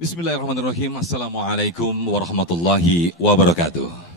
Bismillahirrahmanirrahim. Assalamualaikum warahmatullahi wabarakatuh.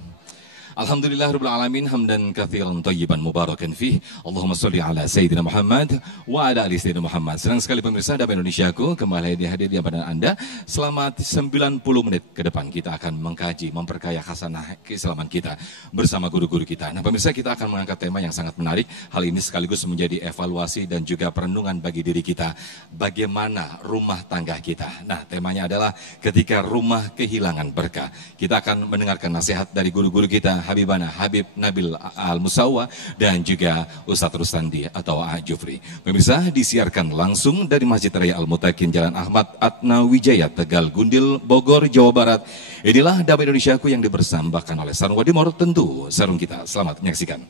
Alhamdulillahirabbil alamin hamdan katsiran thayyiban mubarakan fih. Allahumma shalli ala sayyidina Muhammad wa ala ali sayyidina Muhammad. Senang sekali pemirsa Damai Indonesiaku kembali hadir di hadapan Anda. Selama 90 menit ke depan kita akan mengkaji, memperkaya khasanah keislaman kita bersama guru-guru kita. Nah, pemirsa, kita akan mengangkat tema yang sangat menarik. Hal ini sekaligus menjadi evaluasi dan juga perenungan bagi diri kita. Bagaimana rumah tangga kita? Nah, temanya adalah ketika rumah kehilangan berkah. Kita akan mendengarkan nasihat dari guru-guru kita, Habibana Habib Nabil Al-Musawa dan juga Ustadz Rustandi atau Jufri. Pemirsa, disiarkan langsung dari Masjid Raya Al-Mutakin Jalan Ahmad Atna Wijaya, Tegal Gundil, Bogor, Jawa Barat. Inilah Damai Indonesiaku yang dipersembahkan oleh Sarung Wadimor, tentu sarung kita. Selamat menyaksikan.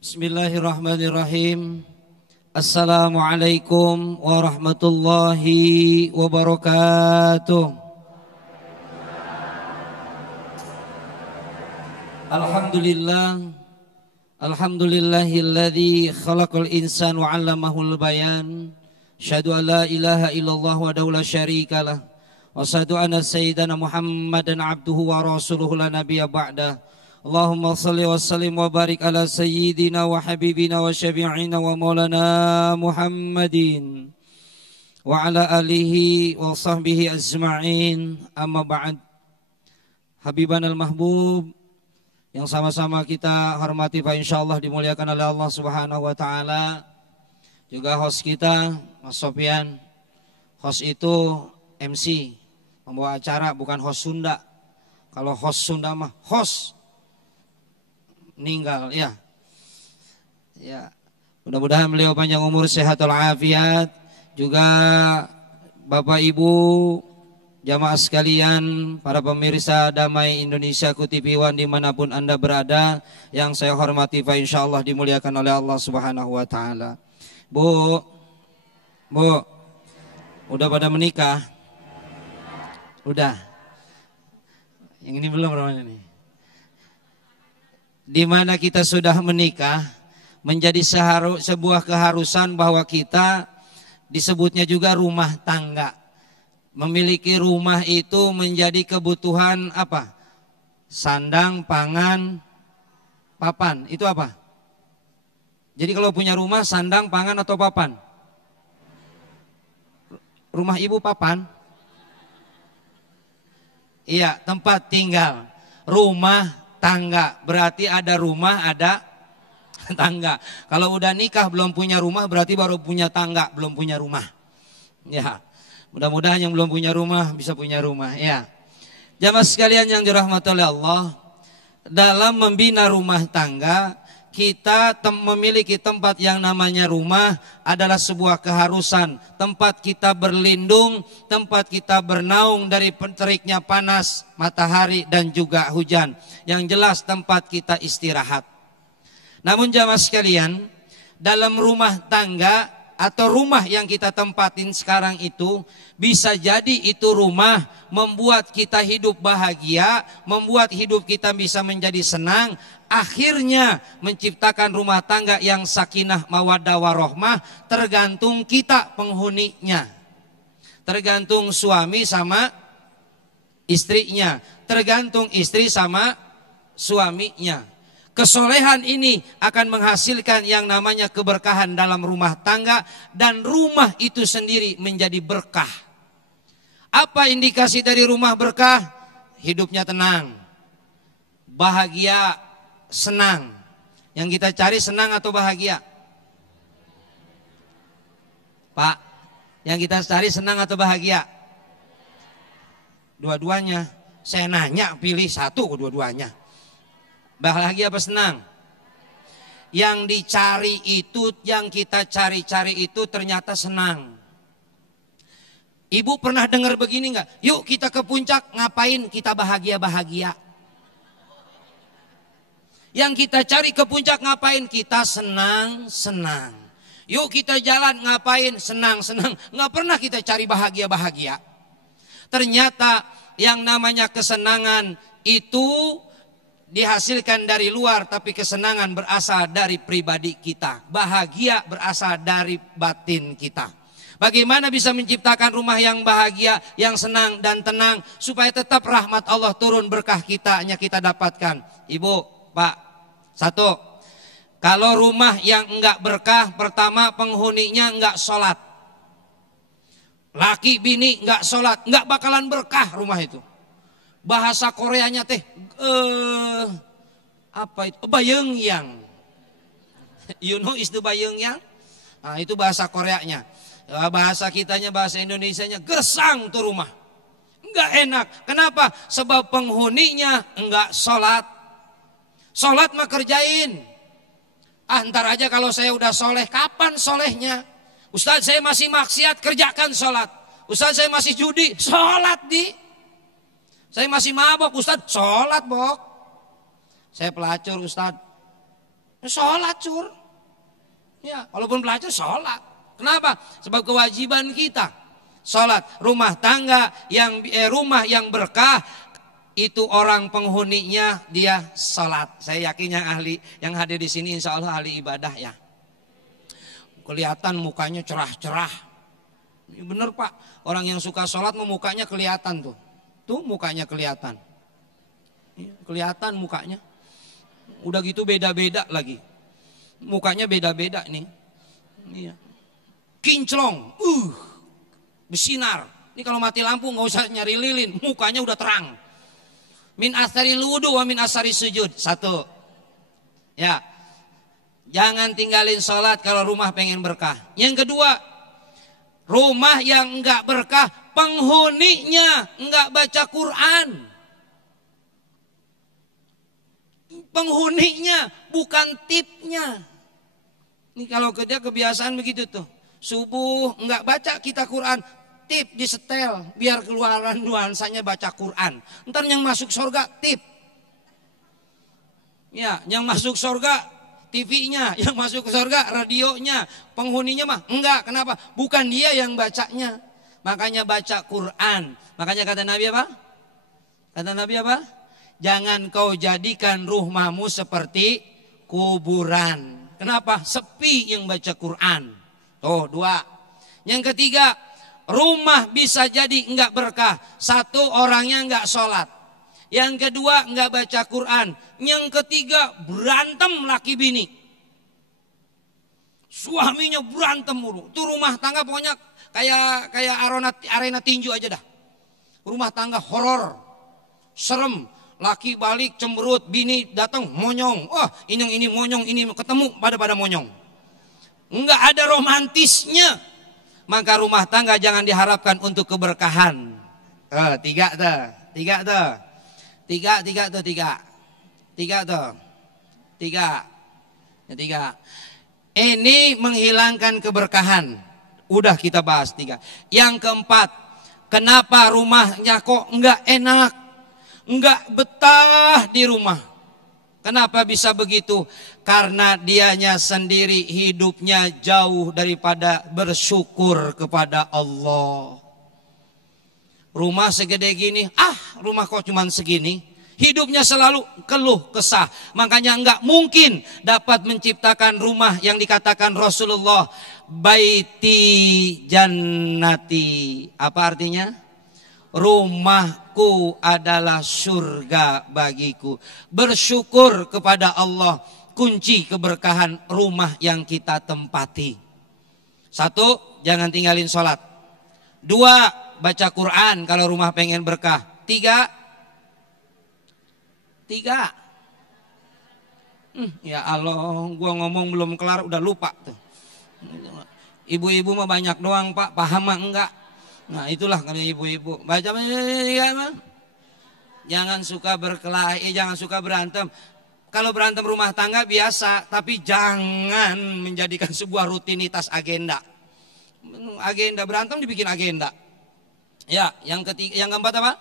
Bismillahirrahmanirrahim. Assalamualaikum warahmatullahi wabarakatuh. Alhamdulillahilladzi khalaqal insana wa 'allamahul bayan. Asyhadu an la ilaha illallah wahdahu la syarikalah. Wa asyhadu anna sayyidana Muhammadan 'abduhu wa rasuluhu la nabiyya ba'dah. Allahumma shalli wa sallim wa barik ala sayyidina wa habibina wa syafi'ina wa maulana Muhammadin wa ala alihi wa sahbihi ajma'in. Amma ba'd. Habibanal mahbub yang sama-sama kita hormati, Pak, insyaallah dimuliakan oleh Allah Subhanahu wa taala. Juga host kita, Mas Sofyan. Host itu MC, membawa acara, bukan host Sunda. Kalau host Sunda mah host meninggal ya. Ya. Mudah-mudahan beliau panjang umur, sehat walafiat. Juga Bapak Ibu jamaah sekalian, para pemirsa Damai Indonesia TV One dimanapun Anda berada, yang saya hormati, Pak, insyaallah dimuliakan oleh Allah Subhanahu wa taala. Bu, udah pada menikah? Udah. Yang ini belum namanya nih. Di mana kita sudah menikah, menjadi sebuah keharusan bahwa kita disebutnya juga rumah tangga. Memiliki rumah itu menjadi kebutuhan apa? Sandang, pangan, papan. Itu apa? Jadi kalau punya rumah, sandang, pangan atau papan? Rumah ibu papan? Iya, tempat tinggal. Rumah tangga. Berarti ada rumah, ada tangga. Kalau udah nikah belum punya rumah, berarti baru punya tangga, belum punya rumah. Ya. Mudah-mudahan yang belum punya rumah bisa punya rumah ya. Jamaah sekalian yang dirahmati oleh Allah, dalam membina rumah tangga, kita memiliki tempat yang namanya rumah adalah sebuah keharusan. Tempat kita berlindung, tempat kita bernaung dari teriknya panas, matahari dan juga hujan. Yang jelas tempat kita istirahat. Namun jamaah sekalian, dalam rumah tangga atau rumah yang kita tempatin sekarang itu, bisa jadi itu rumah membuat kita hidup bahagia, membuat hidup kita bisa menjadi senang, akhirnya menciptakan rumah tangga yang sakinah mawaddah warohmah, tergantung kita penghuninya. Tergantung suami sama istrinya, tergantung istri sama suaminya. Kesolehan ini akan menghasilkan yang namanya keberkahan dalam rumah tangga, dan rumah itu sendiri menjadi berkah. Apa indikasi dari rumah berkah? Hidupnya tenang, bahagia, senang. Yang kita cari senang atau bahagia? Pak, yang kita cari senang atau bahagia? Dua-duanya. Saya nanya, pilih satu dua-duanya. Bahagia apa senang? Yang dicari itu, yang kita cari-cari itu ternyata senang. Ibu pernah dengar begini nggak? Yuk kita ke puncak, ngapain? Kita bahagia-bahagia. Yang kita cari ke puncak ngapain? Kita senang-senang. Yuk kita jalan, ngapain? Senang-senang. Nggak pernah kita cari bahagia-bahagia. Ternyata yang namanya kesenangan itu dihasilkan dari luar, tapi kesenangan berasal dari pribadi kita. Bahagia berasal dari batin kita. Bagaimana bisa menciptakan rumah yang bahagia, yang senang dan tenang, supaya tetap rahmat Allah turun, berkah kita dapatkan. Ibu, Pak, satu, kalau rumah yang enggak berkah, pertama penghuninya enggak sholat. Laki bini enggak sholat, enggak bakalan berkah rumah itu. Bahasa Koreanya teh, apa itu? Bayeongyang. You know is the Bayeongyang? Nah, itu bahasa Koreanya. Bahasa kitanya, bahasa Indonesianya, gersang tuh rumah. Enggak enak. Kenapa? Sebab penghuninya enggak sholat. Sholat mah kerjain. Ntar aja kalau saya udah soleh, kapan solehnya? Ustaz saya masih maksiat, kerjakan sholat. Ustaz saya masih judi, sholat di. Saya masih mabok, Ustaz, sholat bok. Saya pelacur, Ustaz, sholat cur. Ya, walaupun pelacur sholat. Kenapa? Sebab kewajiban kita sholat. Rumah tangga rumah yang berkah itu orang penghuninya dia sholat. Saya yakin yang hadir di sini insya Allah ahli ibadah ya. Kelihatan mukanya cerah-cerah. Bener Pak, orang yang suka sholat mukanya kelihatan tuh. Tuh mukanya kelihatan. Kelihatan mukanya. Udah gitu beda-beda lagi. Mukanya beda-beda nih. Iya. Kinclong, bersinar. Ini kalau mati lampu nggak usah nyari lilin, mukanya udah terang. Min asari wudu wa min asari sujud. Satu, ya, jangan tinggalin sholat kalau rumah pengen berkah. Yang kedua, rumah yang enggak berkah, penghuninya enggak baca Quran. Penghuninya bukan tipnya. Ini kalau kerja kebiasaan begitu tuh. Subuh enggak baca kita Quran, tip di setel biar keluaran nuansanya baca Quran. Ntar yang masuk surga tip. Ya, yang masuk surga TV-nya, yang masuk ke surga radionya, penghuninya mah enggak. Kenapa? Bukan dia yang bacanya. Makanya baca Quran. Makanya kata Nabi apa? Kata Nabi apa? Jangan kau jadikan rumahmu seperti kuburan. Kenapa? Sepi yang baca Quran. Oh, dua. Yang ketiga, rumah bisa jadi enggak berkah. Satu, orangnya enggak sholat. Yang kedua, enggak baca Quran. Yang ketiga, berantem laki bini. Suaminya berantem mulu. Itu rumah tangga pokoknya kayak arena tinju aja dah. Rumah tangga horor, serem. Laki balik cemberut, bini datang monyong. Wah, ini monyong, ini ketemu pada monyong. Enggak ada romantisnya. Maka rumah tangga jangan diharapkan untuk keberkahan. Tiga tuh. Ini menghilangkan keberkahan. Udah kita bahas tiga. Yang keempat, kenapa rumahnya kok enggak enak? Enggak betah di rumah. Kenapa bisa begitu? Karena dianya sendiri hidupnya jauh daripada bersyukur kepada Allah. Rumah segede gini, rumah kok cuman segini. Hidupnya selalu keluh kesah. Makanya enggak mungkin dapat menciptakan rumah yang dikatakan Rasulullah, baiti jannati. Apa artinya? Rumahku adalah surga bagiku. Bersyukur kepada Allah, kunci keberkahan rumah yang kita tempati. Satu, jangan tinggalin sholat. Dua, baca Quran kalau rumah pengen berkah. Tiga. Ya Allah, gua ngomong belum kelar udah lupa tuh. Ibu-ibu mah banyak doang Pak, paham mah enggak. Nah itulah kalau ibu-ibu baca jangan suka berkelahi, jangan suka berantem. Kalau berantem rumah tangga biasa, tapi jangan menjadikan sebuah rutinitas agenda. Agenda berantem dibikin agenda. Ya, yang keempat apa?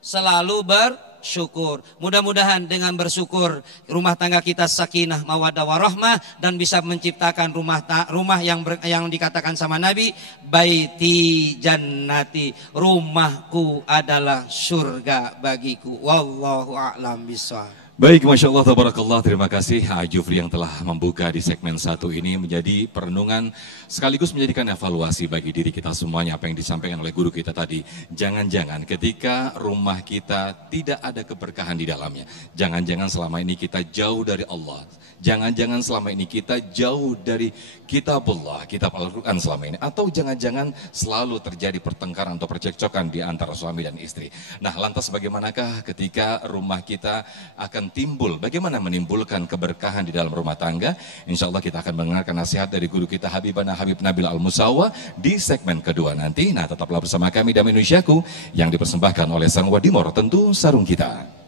Selalu bersyukur. Mudah-mudahan dengan bersyukur rumah tangga kita sakinah, mawaddah warahmah dan bisa menciptakan rumah yang dikatakan sama Nabi, baiti jannati, rumahku adalah surga bagiku. Wallahu a'lam bishawab. Baik, Masya Allah, Tabarakallah, terima kasih Jufri yang telah membuka di segmen 1 ini menjadi perenungan sekaligus menjadikan evaluasi bagi diri kita semuanya apa yang disampaikan oleh guru kita tadi. Jangan-jangan ketika rumah kita tidak ada keberkahan di dalamnya, jangan-jangan selama ini kita jauh dari Allah, jangan-jangan selama ini kita jauh dari kitabullah, kitab Al-Quran selama ini, atau jangan-jangan selalu terjadi pertengkaran atau percekcokan di antara suami dan istri. Nah, lantas bagaimanakah ketika rumah kita akan timbul, bagaimana menimbulkan keberkahan di dalam rumah tangga? Insya Allah kita akan mendengarkan nasihat dari guru kita Habibana Habib Nabil Al-Musawa di segmen kedua nanti. Nah, tetaplah bersama kami Damai Indonesiaku yang dipersembahkan oleh Sarung Wadimor, tentu sarung kita.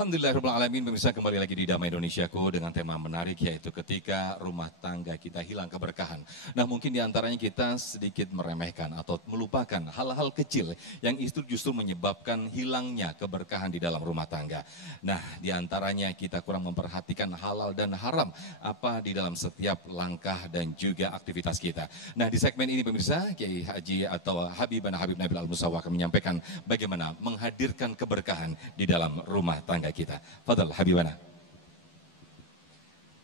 Alhamdulillahirrahmanirrahim, pemirsa, kembali lagi di Damai Indonesiaku dengan tema menarik, yaitu ketika rumah tangga kita hilang keberkahan. Nah, mungkin diantaranya kita sedikit meremehkan atau melupakan hal-hal kecil yang itu justru menyebabkan hilangnya keberkahan di dalam rumah tangga. Nah, diantaranya kita kurang memperhatikan halal dan haram apa di dalam setiap langkah dan juga aktivitas kita. Nah, di segmen ini pemirsa, Kiai Haji atau Habibana Habib Nabil Al-Musawa akan menyampaikan bagaimana menghadirkan keberkahan di dalam rumah tangga kita. Fadal Habibana.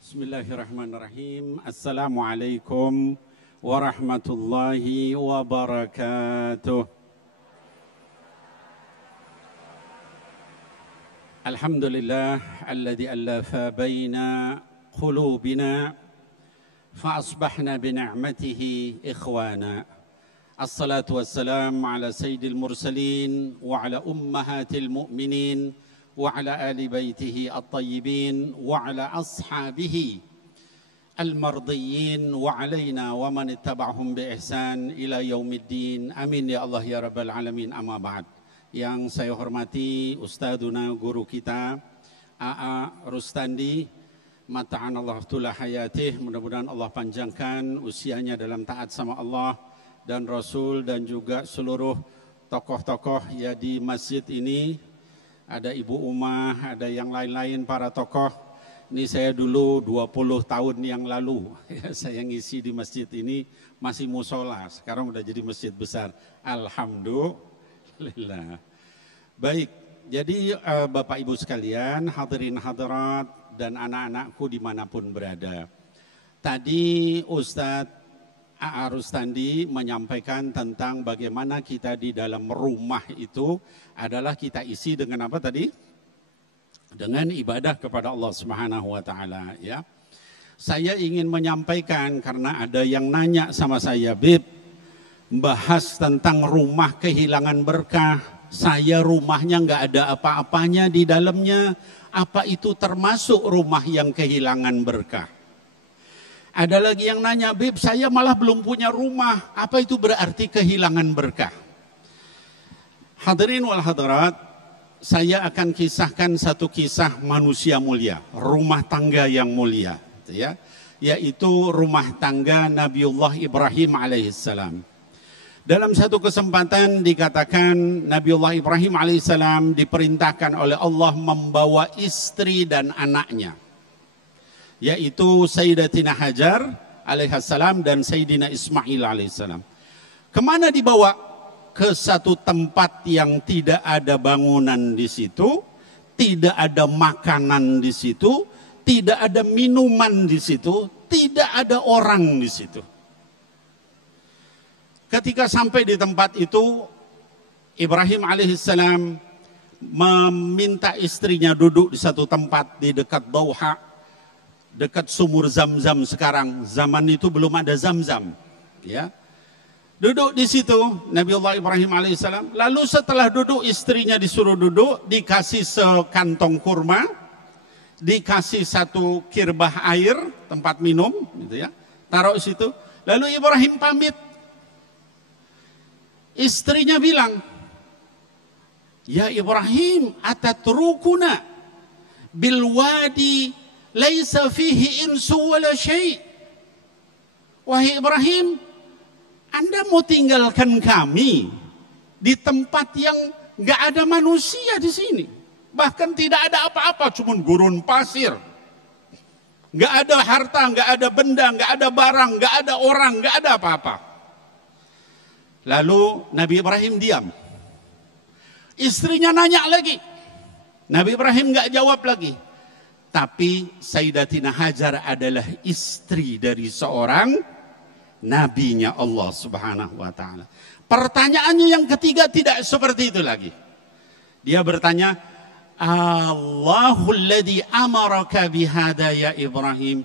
Bismillahirrahmanirrahim. Assalamualaikum warahmatullahi wabarakatuh. Alhamdulillah alladzi allafa baina qulubina fa asbahna bi ni'matihi ikhwana. Assalatu wassalamu ala sayyidil mursalin wa ala ummahatil mu'minin وعلى آل بيته الطيبين وعلى أصحابه المرضيين وعلينا ومن اتبعهم بإحسان إلى يوم الدين amin ya Allah ya Rabbal Alamin. Amma ba'd. Yang saya hormati Ustadzuna guru kita AA Rustandi, mata'anallahu tula hayatih, mudah-mudahan Allah panjangkan usianya dalam taat sama Allah dan Rasul, dan juga seluruh tokoh-tokoh ya di masjid ini. Ada Ibu Umah, ada yang lain-lain para tokoh. Ini saya dulu 20 tahun yang lalu ya, saya ngisi di masjid ini masih musola, sekarang udah jadi masjid besar. Alhamdulillah. Baik, jadi Bapak Ibu sekalian, hadirin hadirat dan anak-anakku dimanapun berada. Tadi Ustadz A.A. Rustandi menyampaikan tentang bagaimana kita di dalam rumah itu adalah kita isi dengan apa tadi? Dengan ibadah kepada Allah Subhanahu wa taala ya. Saya ingin menyampaikan karena ada yang nanya sama saya, Bib, bahas tentang rumah kehilangan berkah. Saya rumahnya nggak ada apa-apanya di dalamnya. Apa itu termasuk rumah yang kehilangan berkah? Ada lagi yang nanya, Bib, saya malah belum punya rumah. Apa itu berarti kehilangan berkah? Hadirin wal hadirat, saya akan kisahkan satu kisah manusia mulia, rumah tangga yang mulia, ya, yaitu rumah tangga Nabiullah Ibrahim alaihissalam. Dalam satu kesempatan dikatakan Nabiullah Ibrahim alaihissalam diperintahkan oleh Allah membawa istri dan anaknya, yaitu Sayyidatina Hajar alaihissalam dan Sayyidina Ismail alaihissalam. Kemana dibawa? Ke satu tempat yang tidak ada bangunan di situ, tidak ada makanan di situ, tidak ada minuman di situ, tidak ada orang di situ. Ketika sampai di tempat itu, Ibrahim alaihissalam meminta istrinya duduk di satu tempat di dekat Dauha, dekat sumur Zam-Zam sekarang. Zaman itu belum ada Zam-Zam, ya. Duduk di situ Nabiullah Ibrahim alaihissalam. Lalu setelah duduk, istrinya disuruh duduk, dikasih sekantong kurma, dikasih satu kirbah air, tempat minum, gitu ya. Taruh di situ. Lalu Ibrahim pamit. Istrinya bilang, "Ya Ibrahim, atatrukuna bil wadi laisa fihi insu wala syai'." Wahai Ibrahim, Anda mau tinggalkan kami di tempat yang nggak ada manusia di sini. Bahkan tidak ada apa-apa, cuma gurun pasir. Nggak ada harta, nggak ada benda, nggak ada barang, nggak ada orang, nggak ada apa-apa. Lalu Nabi Ibrahim diam. Istrinya nanya lagi. Nabi Ibrahim nggak jawab lagi. Tapi Sayyidatina Hajar adalah istri dari seorang nabinya Allah Subhanahu wa taala. Pertanyaannya yang ketiga tidak seperti itu lagi. Dia bertanya, Allahul ladzi amaraka bihada ya Ibrahim.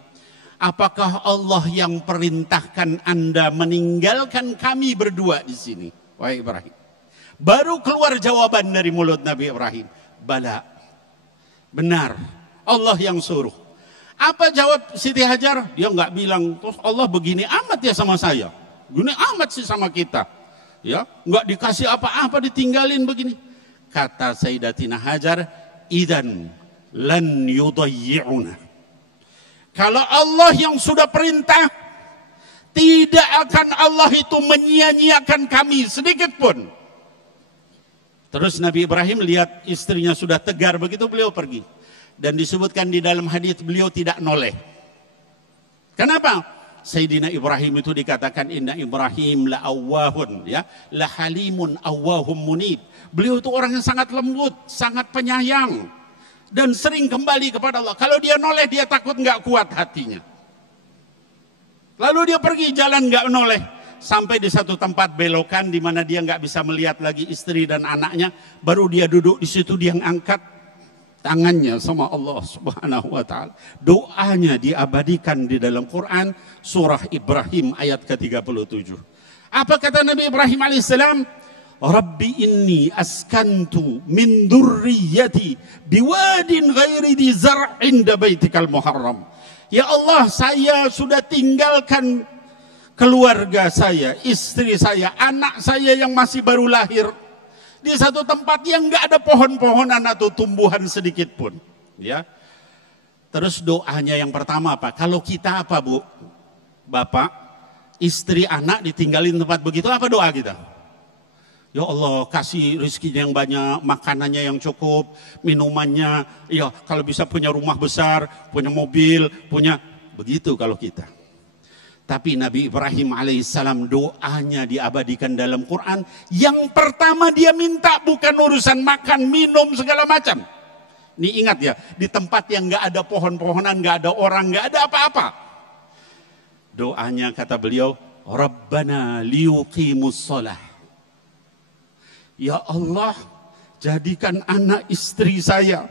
Apakah Allah yang perintahkan Anda meninggalkan kami berdua di sini, wahai Ibrahim? Baru keluar jawaban dari mulut Nabi Ibrahim. Bala. Benar. Allah yang suruh. Apa jawab Siti Hajar? Dia nggak bilang, terus Allah begini amat ya sama saya. Begini amat sih sama kita. Ya, nggak dikasih apa-apa, ditinggalin begini. Kata Sayyidatina Hajar, idan lan yudayyi'una. Kalau Allah yang sudah perintah, tidak akan Allah itu menyia-nyiakan kami sedikit pun. Terus Nabi Ibrahim lihat istrinya sudah tegar begitu, beliau pergi. Dan disebutkan di dalam hadis beliau tidak noleh. Kenapa? Sayyidina Ibrahim itu dikatakan inna Ibrahim la awwahun, ya, la halimun awwahum munib. Beliau itu orang yang sangat lembut, sangat penyayang dan sering kembali kepada Allah. Kalau dia noleh dia takut nggak kuat hatinya. Lalu dia pergi jalan nggak noleh sampai di satu tempat belokan di mana dia nggak bisa melihat lagi istri dan anaknya. Baru dia duduk di situ, dia angkat tangannya sama Allah Subhanahu wa taala. Doanya diabadikan di dalam Quran surah Ibrahim ayat ke-37. Apa kata Nabi Ibrahim alaihissalam? Rabbi inni askantu min dzurriyyati biwadin ghairi dzi zar'in inda baitikal muharram. Ya Allah, saya sudah tinggalkan keluarga saya, istri saya, anak saya yang masih baru lahir di satu tempat yang nggak ada pohon-pohonan atau tumbuhan sedikit pun, ya. Terus doanya yang pertama apa? Kalau kita apa, Bu? Bapak, istri, anak ditinggalin tempat begitu, apa doa kita? Ya Allah, kasih rezekinya yang banyak, makanannya yang cukup, minumannya, ya kalau bisa punya rumah besar, punya mobil, punya begitu kalau kita. Tapi Nabi Ibrahim alaihissalam doanya diabadikan dalam Quran. Yang pertama dia minta bukan urusan makan, minum, segala macam. Ini ingat ya, di tempat yang nggak ada pohon-pohonan, nggak ada orang, nggak ada apa-apa. Doanya kata beliau, Rabbana liyuqimus shalah. Ya Allah, jadikan anak istri saya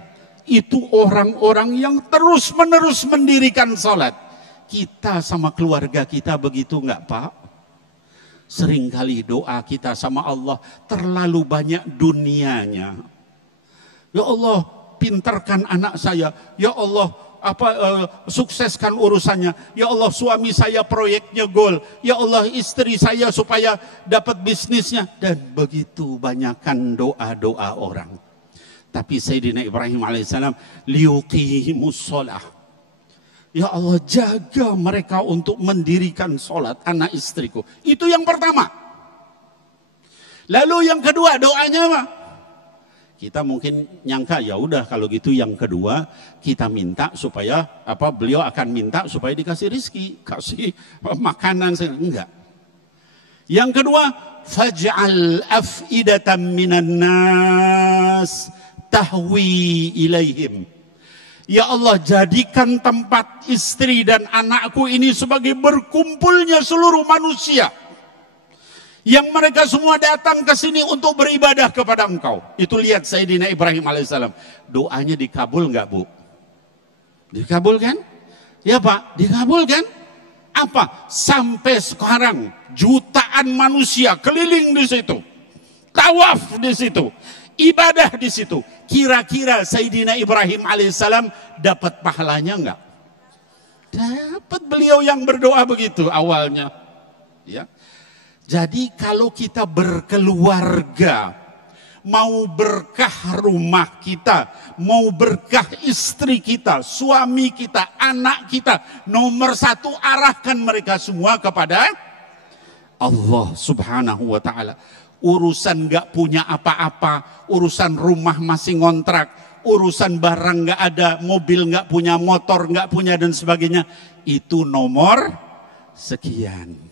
itu orang-orang yang terus-menerus mendirikan salat. Kita sama keluarga kita begitu enggak, Pak? Seringkali doa kita sama Allah terlalu banyak dunianya. Ya Allah, pintarkan anak saya. Ya Allah, sukseskan urusannya. Ya Allah, suami saya proyeknya gol. Ya Allah, istri saya supaya dapat bisnisnya. Dan begitu banyakkan doa-doa orang. Tapi Sayyidina Ibrahim alaihissalam liyuqimus shalah. Ya Allah, jaga mereka untuk mendirikan sholat anak istriku. Itu yang pertama. Lalu yang kedua doanya apa? Kita mungkin nyangka ya udah kalau gitu yang kedua kita minta supaya apa? Beliau akan minta supaya dikasih rizki, kasih makanan. Enggak. Yang kedua, faj'al af'idatan minan nas tahwi ilaihim. Ya Allah, jadikan tempat istri dan anakku ini sebagai berkumpulnya seluruh manusia. Yang mereka semua datang ke sini untuk beribadah kepada Engkau. Itu lihat Sayyidina Ibrahim alaihissalam. Doanya dikabul enggak, Bu? Dikabulkan? Ya Pak, dikabulkan. Apa? Sampai sekarang jutaan manusia keliling di situ. Tawaf di situ. Ibadah di situ. Kira-kira Sayyidina Ibrahim alaihissalam dapat pahalanya enggak? Dapat, beliau yang berdoa begitu awalnya. Ya. Jadi kalau kita berkeluarga, mau berkah rumah kita, mau berkah istri kita, suami kita, anak kita, nomor satu arahkan mereka semua kepada Allah Subhanahu wa ta'ala. urusan nggak punya apa-apa, urusan rumah masih ngontrak, urusan barang nggak ada, mobil nggak punya, motor nggak punya dan sebagainya, itu nomor sekian.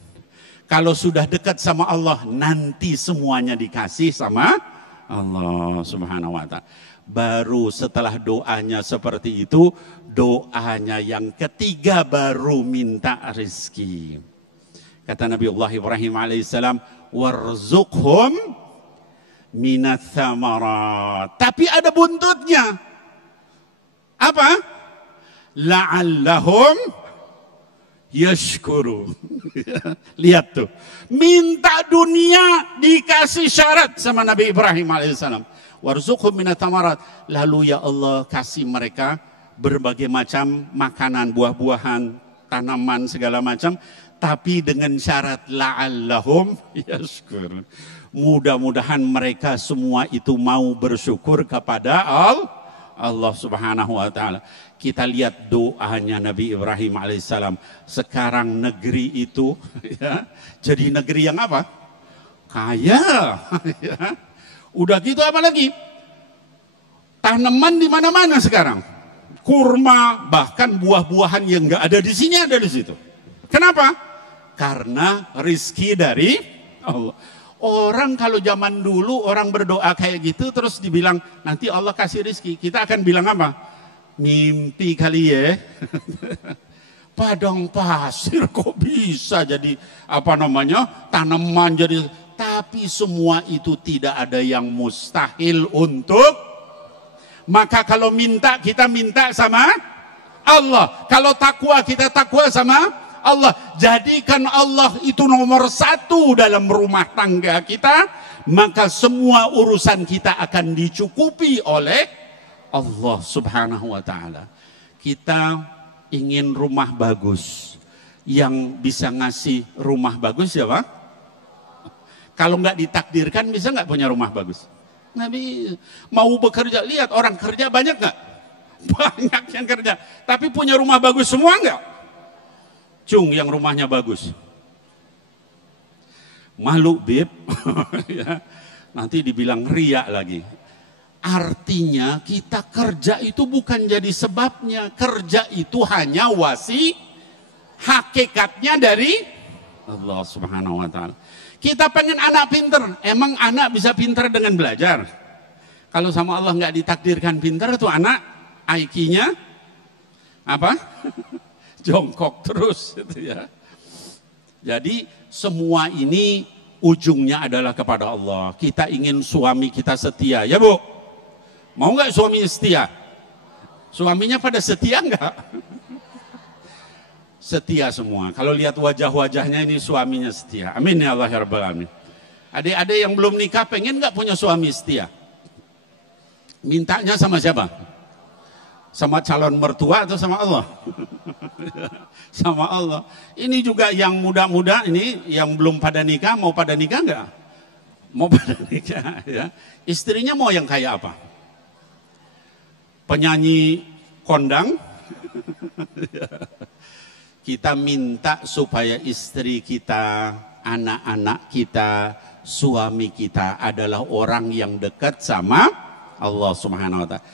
Kalau sudah dekat sama Allah, nanti semuanya dikasih sama Allah Subhanahu wa ta'ala. Baru setelah doanya seperti itu, doanya yang ketiga baru minta rezeki. Kata Nabi Allah Ibrahim alaihissalam, warzuqhum minats tsamarat. Tapi ada buntutnya. Apa? La'allahum yashkurun. Lihat tuh. Minta dunia dikasih syarat sama Nabi Ibrahim alaihissalam. Warzuqhum minats tsamarat. Lalu ya Allah kasih mereka berbagai macam makanan, buah-buahan, tanaman segala macam, tapi dengan syarat la'allahum yashkurun. Mudah-mudahan mereka semua itu mau bersyukur kepada Allah Subhanahu wa ta'ala. Kita lihat doanya Nabi Ibrahim alaihissalam. Sekarang negeri itu ya, jadi negeri yang apa? Kaya. Ya. Udah gitu apa lagi? Tanaman di mana-mana sekarang. Kurma, bahkan buah-buahan yang nggak ada di sini ada di situ. Kenapa? Karena rizki dari Allah. Orang kalau zaman dulu orang berdoa kayak gitu terus dibilang nanti Allah kasih rizki, kita akan bilang apa? Mimpi kali ya. Padang pasir kok bisa jadi apa namanya tanaman jadi, tapi semua itu tidak ada yang mustahil untuk. Maka kalau minta, kita minta sama Allah. Kalau takwa, kita takwa sama Allah. Jadikan Allah itu nomor satu dalam rumah tangga kita. Maka semua urusan kita akan dicukupi oleh Allah Subhanahu wa ta'ala. Kita ingin rumah bagus. Yang bisa ngasih rumah bagus siapa? Kalau nggak ditakdirkan bisa nggak punya rumah bagus? Nabi mau bekerja, lihat orang kerja banyak nggak? Banyak yang kerja, tapi punya rumah bagus semua nggak? Cung yang rumahnya bagus, malu bib, ya. Nanti dibilang riak lagi. Artinya kita kerja itu bukan jadi sebabnya, kerja itu hanya hakikatnya dari Allah Subhanahu wa ta'ala. Kita pengen anak pinter, emang anak bisa pinter dengan belajar? Kalau sama Allah nggak ditakdirkan pinter tuh anak, IQ-nya apa? Jongkok terus, gitu ya. Jadi semua ini ujungnya adalah kepada Allah. Kita ingin suami kita setia, ya Bu? Mau nggak suaminya setia? Suaminya pada setia nggak? Setia semua. Kalau lihat wajah-wajahnya ini suaminya setia. Amin ya Allah ya Rabbal Alamin. Adik-adik yang belum nikah pengen nggak punya suami setia? Mintanya sama siapa? Sama calon mertua atau sama Allah? Sama Allah. Ini juga yang muda-muda ini yang belum pada nikah, mau pada nikah nggak? Mau pada nikah ya. Istrinya mau yang kayak apa? Penyanyi kondang? Kita minta supaya istri kita, anak-anak kita, suami kita adalah orang yang dekat sama Allah Subhanahu wa ta'ala.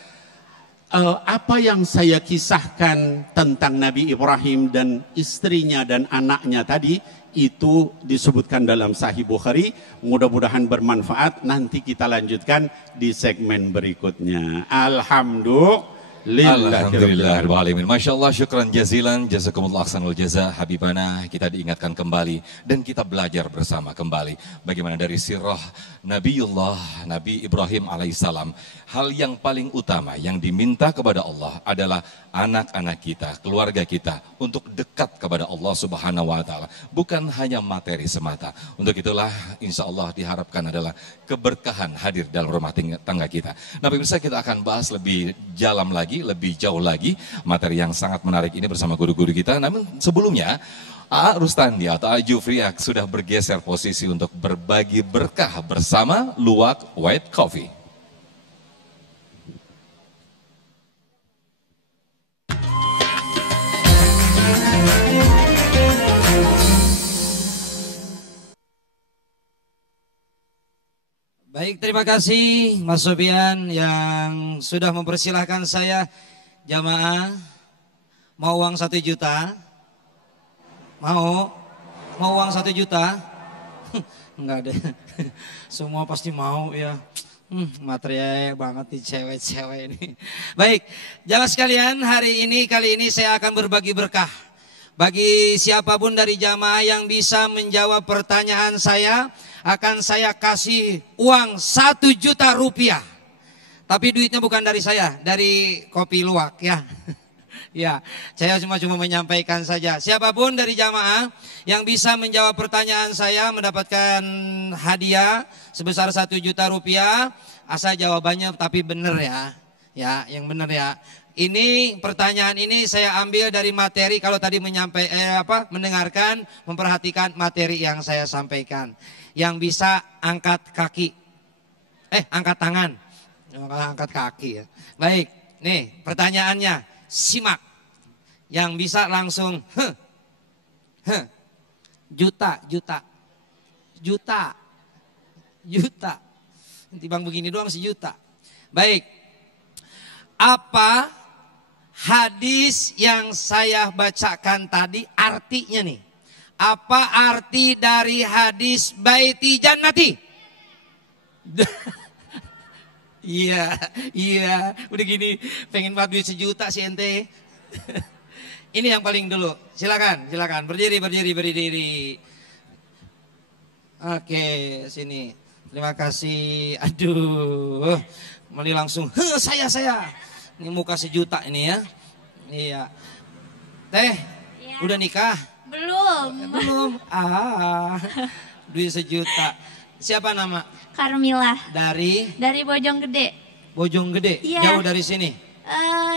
Apa yang saya kisahkan tentang Nabi Ibrahim dan istrinya dan anaknya tadi, itu disebutkan dalam Sahih Bukhari. Mudah-mudahan bermanfaat. Nanti kita lanjutkan di segmen berikutnya. Alhamdulillahirrahmanirrahim. Masya Allah, syukran jazilan, jazakumullah ahsanul jaza, Habibana. Kita diingatkan kembali dan kita belajar bersama kembali bagaimana dari sirah Nabiullah Nabi Ibrahim alaihissalam. Hal yang paling utama yang diminta kepada Allah adalah anak-anak kita, keluarga kita untuk dekat kepada Allah Subhanahu wa ta'ala. Bukan hanya materi semata. Untuk itulah insya Allah diharapkan adalah keberkahan hadir dalam rumah tangga kita. Nah pemirsa, kita akan bahas lebih dalam lagi, lebih jauh lagi materi yang sangat menarik ini bersama guru-guru kita. Namun sebelumnya A. Rustandi atau A. Jufriak sudah bergeser posisi untuk berbagi berkah bersama Luwak White Coffee. Baik, terima kasih Mas Sofian yang sudah mempersilahkan saya. Jamaah, mau uang 1 juta? Mau uang 1 juta? Enggak deh, semua pasti mau ya. Material banget nih cewek-cewek ini. Baik, jamaah sekalian, kali ini saya akan berbagi berkah. Bagi siapapun dari jamaah yang bisa menjawab pertanyaan saya, akan saya kasih uang 1 juta rupiah. Tapi duitnya bukan dari saya, dari Kopi Luwak ya. Ya, saya cuma menyampaikan saja. Siapapun dari jamaah yang bisa menjawab pertanyaan saya mendapatkan hadiah sebesar 1 juta rupiah. Asal jawabannya tapi benar ya. Ya, yang benar ya. Ini pertanyaan ini saya ambil dari materi kalau tadi mendengarkan, memperhatikan materi yang saya sampaikan. Yang bisa angkat kaki. Angkat tangan. Angkat kaki ya. Baik, nih pertanyaannya. Simak. Yang bisa langsung juta. Timbang begini doang sejuta. Baik. Apa hadis yang saya bacakan tadi artinya nih? Apa arti dari hadis baiti jannati? Iya, udah gini pengen buat duit 1 juta si ente. Ini yang paling dulu. Silakan, berdiri. Oke, sini. Terima kasih. Aduh, mali langsung. Saya. Ini muka 1 juta ini ya. Iya. Teh, ya. Udah nikah? Belum. Duit 1 juta. Siapa nama? Karmila. Dari Bojonggede. Bojonggede. Iya. Jauh dari sini?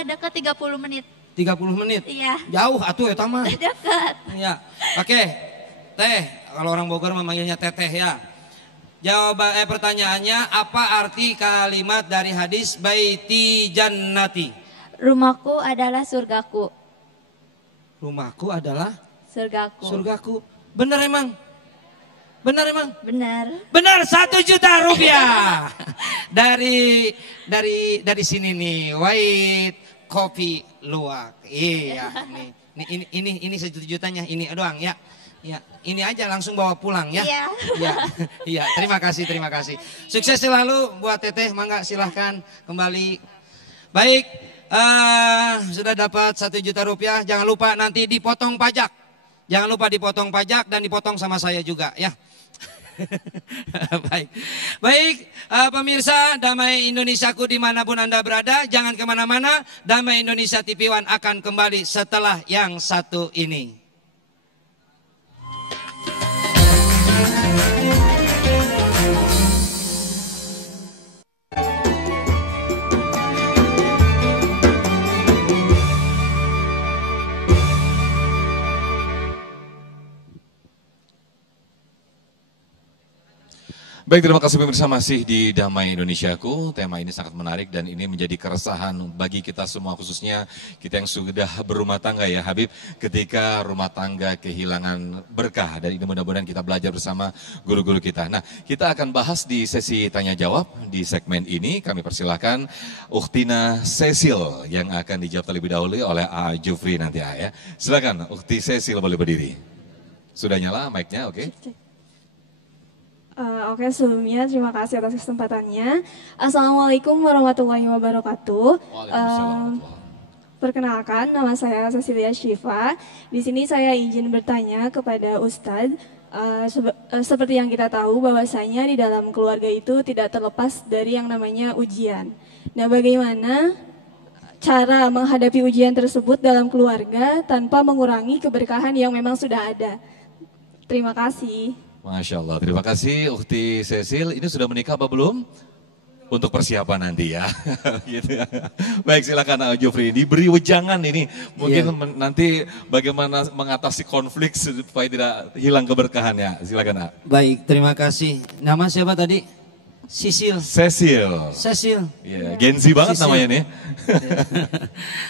Dekat 30 menit. 30 menit? Iya. Jauh atuh ya mah. Dekat. Iya. Oke. Teh, kalau orang Bogor memanggilnya teteh ya. Pertanyaannya, apa arti kalimat dari hadis baiti jannati? Rumahku adalah surgaku. Rumahku adalah surgaku. Benar emang? Benar. Benar, 1 juta rupiah. Dari sini nih, White Kopi Luwak. Iya, ini 1 jutanya ini doang ya. Ya, ini aja langsung bawa pulang ya. Iya. Terima kasih. Sukses selalu buat Teteh, mangga silahkan kembali. Baik, sudah dapat 1 juta rupiah. Jangan lupa nanti dipotong pajak. Jangan lupa dipotong pajak dan dipotong sama saya juga ya. Baik, pemirsa Damai Indonesiaku dimanapun Anda berada, jangan kemana-mana. Damai Indonesia TV One akan kembali setelah yang satu ini. Baik, terima kasih pemirsa, masih di Damai Indonesiaku. Tema ini sangat menarik dan ini menjadi keresahan bagi kita semua, khususnya kita yang sudah berumah tangga ya Habib. Ketika rumah tangga kehilangan berkah, dan ini mudah-mudahan kita belajar bersama guru-guru kita. Nah, kita akan bahas di sesi tanya jawab di segmen ini. Kami persilahkan Ukhtina Cecil yang akan dijawab terlebih dahulu oleh A. Jufri nanti ya. Silakan Ukhti Cecil, boleh berdiri. Sudah nyala mic-nya, oke? Oke, sebelumnya terima kasih atas kesempatannya. Assalamualaikum warahmatullahi wabarakatuh. Perkenalkan, nama saya Cecilia Syifa. Di sini saya izin bertanya kepada Ustadz. Seperti yang kita tahu bahwasanya di dalam keluarga itu tidak terlepas dari yang namanya ujian. Nah, bagaimana cara menghadapi ujian tersebut dalam keluarga tanpa mengurangi keberkahan yang memang sudah ada? Terima kasih. Masya Allah, terima kasih Ukhti Cecil. Ini sudah menikah apa belum? Untuk persiapan nanti ya. Gitu ya. Baik, silakan Jufri, diberi wejangan ini. Mungkin nanti bagaimana mengatasi konflik supaya tidak hilang keberkahannya. Silakan. Baik, terima kasih. Nama siapa tadi? Cecil. Ya, Genzi banget namanya nih.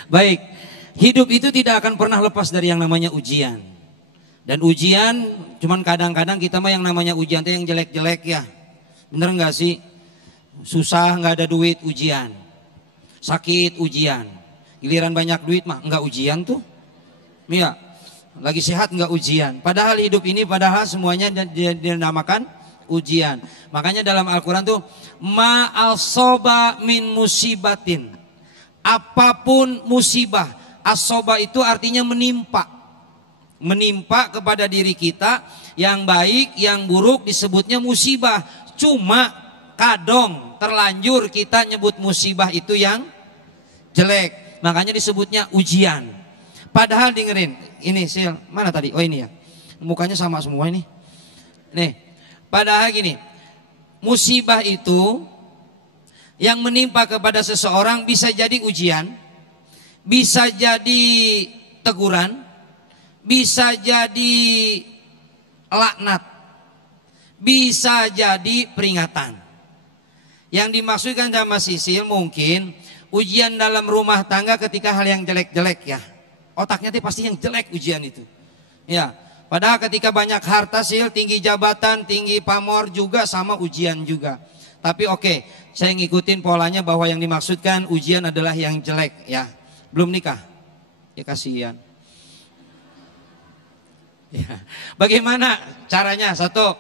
Baik, hidup itu tidak akan pernah lepas dari yang namanya ujian. Dan ujian, cuman kadang-kadang kita mah yang namanya ujian itu yang jelek-jelek ya. Bener nggak sih? Susah nggak ada duit ujian. Sakit ujian. Giliran banyak duit mah nggak ujian tuh. Iya. Lagi sehat nggak ujian. Padahal hidup ini semuanya dinamakan ujian. Makanya dalam Al-Quran tuh ma'asoba min musibatin. Apapun musibah. Asoba itu artinya menimpa. Menimpa kepada diri kita. Yang baik, yang buruk disebutnya musibah. Cuma kadang terlanjur kita nyebut musibah itu yang jelek. Makanya disebutnya ujian. Padahal dengerin. Ini Sil, mana tadi? Oh ini ya. Mukanya sama semua ini. Nih. Padahal gini. Musibah itu yang menimpa kepada seseorang bisa jadi ujian. Bisa jadi teguran. Bisa jadi laknat. Bisa jadi peringatan. Yang dimaksudkan sama Sisil mungkin ujian dalam rumah tangga ketika hal yang jelek-jelek ya. Otaknya itu pasti yang jelek ujian itu. Ya, padahal ketika banyak harta Sil, tinggi jabatan, tinggi pamor juga sama ujian juga. Tapi oke, saya ngikutin polanya bahwa yang dimaksudkan ujian adalah yang jelek ya. Belum nikah. Ya kasihan. Ya. Bagaimana caranya? Satu,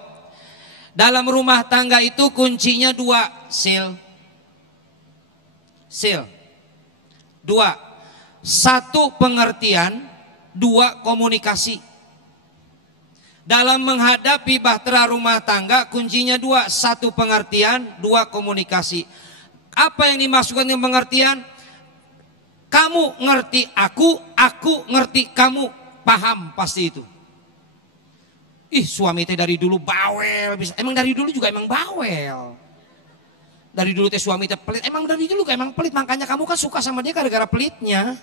dalam rumah tangga itu kuncinya dua, Sil. Dua, satu pengertian, dua komunikasi. Dalam menghadapi bahtera rumah tangga kuncinya dua, satu pengertian, dua komunikasi. Apa yang dimaksudkan dengan pengertian? Kamu ngerti aku ngerti kamu, paham pasti itu. Ih suami teh dari dulu bawel, emang dari dulu juga emang bawel. Dari dulu teh suami teh pelit, emang dari dulu emang pelit, makanya kamu kan suka sama dia gara-gara pelitnya.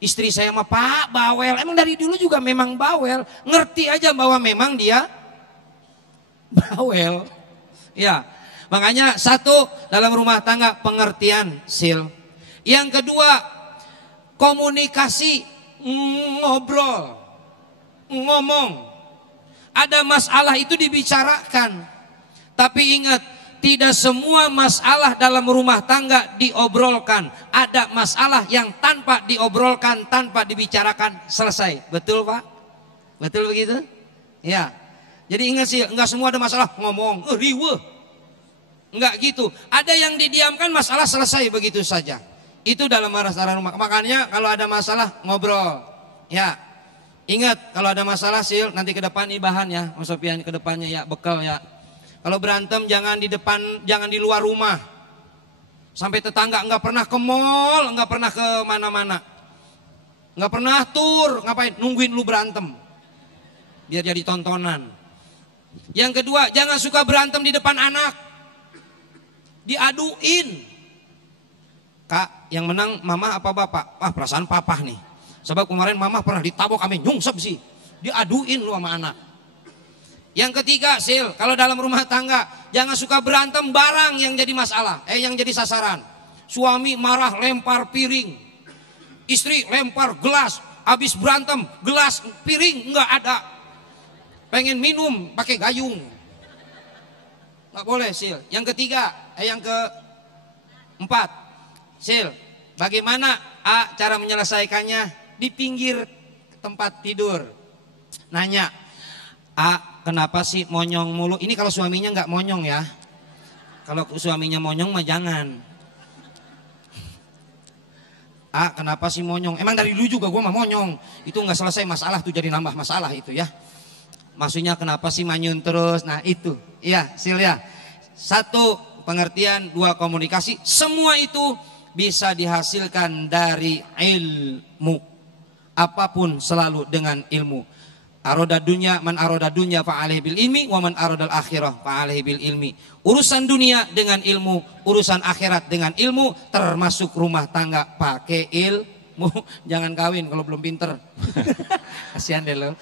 Istri saya mah Pak bawel, emang dari dulu juga memang bawel, ngerti aja bahwa memang dia bawel. Ya, makanya satu dalam rumah tangga pengertian Sil. Yang kedua komunikasi, ngobrol, ngomong. Ada masalah itu dibicarakan. Tapi ingat, tidak semua masalah dalam rumah tangga diobrolkan. Ada masalah yang tanpa diobrolkan, tanpa dibicarakan selesai. Betul Pak? Betul begitu? Ya. Jadi ingat sih, enggak semua ada masalah ngomong, riweuh. Enggak gitu. Ada yang didiamkan, masalah selesai begitu saja. Itu dalam masalah rumah. Makanya kalau ada masalah ngobrol. Ya. Ingat kalau ada masalah Sil, nanti ke depan ini bahan ya, Mas Sofian, ke depannya ya, bekal ya. Kalau berantem jangan di depan, jangan di luar rumah. Sampai tetangga enggak pernah ke mall, enggak pernah ke mana-mana. Enggak pernah tur, ngapain? Nungguin lu berantem. Biar jadi tontonan. Yang kedua, jangan suka berantem di depan anak. Diaduin. Kak, yang menang mama apa bapak? Wah, perasaan papa nih. Sebab kemarin mama pernah ditabok kami nyungsep sih. Diaduin lu sama anak. Yang ketiga Sil, kalau dalam rumah tangga jangan suka berantem barang yang jadi masalah, yang jadi sasaran. Suami marah lempar piring, istri lempar gelas, habis berantem gelas piring nggak ada. Pengen minum pakai gayung, nggak boleh Sil. Yang ketiga, yang keempat Sil, bagaimana cara menyelesaikannya? Di pinggir tempat tidur nanya, kenapa sih monyong mulu? Ini kalau suaminya nggak monyong ya. Kalau suaminya monyong mah jangan. Kenapa sih monyong? Emang dari dulu juga gue mah monyong. Itu nggak selesai masalah tuh, jadi nambah masalah itu ya. Maksudnya kenapa sih manyun terus? Nah itu, iya Sil ya. Satu pengertian, dua komunikasi. Semua itu bisa dihasilkan dari ilmu. Apapun selalu dengan ilmu. Aroda dunya, man aroda dunya fa'alaihi bil ilmi, wa man arodal akhirah fa'alaihi bil ilmi. Urusan dunia dengan ilmu, urusan akhirat dengan ilmu, termasuk rumah tangga pakai ilmu. Jangan kawin kalau belum pinter. Kasihan deh lo.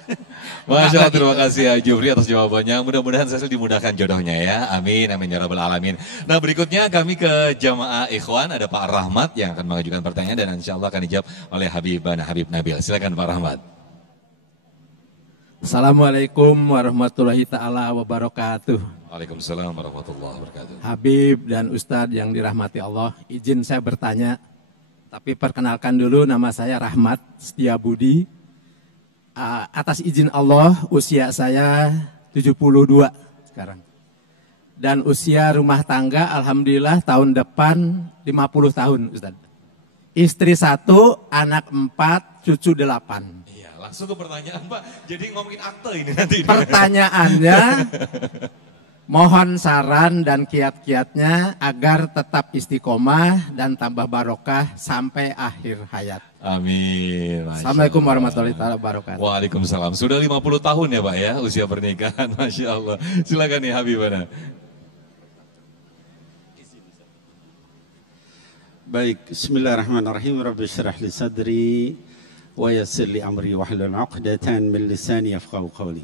Masya Allah, terima kasih ya Jufri atas jawabannya. Mudah-mudahan Cecil dimudahkan jodohnya ya. Amin, amin ya rabbal alamin. Nah berikutnya kami ke jamaah ikhwan. Ada Pak Rahmat yang akan mengajukan pertanyaan dan insya Allah akan dijawab oleh Habib Nabil. Silakan Pak Rahmat. Assalamualaikum warahmatullahi ta'ala wabarakatuh. Waalaikumsalam warahmatullahi wabarakatuh. Habib dan Ustadz yang dirahmati Allah, izin saya bertanya. Tapi perkenalkan dulu, nama saya Rahmat Setiabudi. Atas izin Allah, usia saya 72 sekarang. Dan usia rumah tangga, alhamdulillah tahun depan 50 tahun Ustadz. Istri 1, anak 4, cucu 8. Langsung ke pertanyaan Pak, jadi ngomongin akte ini nanti. Pertanyaannya, mohon saran dan kiat-kiatnya agar tetap istiqomah dan tambah barokah sampai akhir hayat. Amin. Assalamualaikum warahmatullahi wabarakatuh. Waalaikumsalam. Sudah 50 tahun ya Pak ya usia pernikahan, Masya Allah. Silakan nih Habibana. Baik, bismillahirrahmanirrahim. Rabbi syrah li sadri wa yassir li amri wahlul 'uqdatan min lisani yafqahu qawli.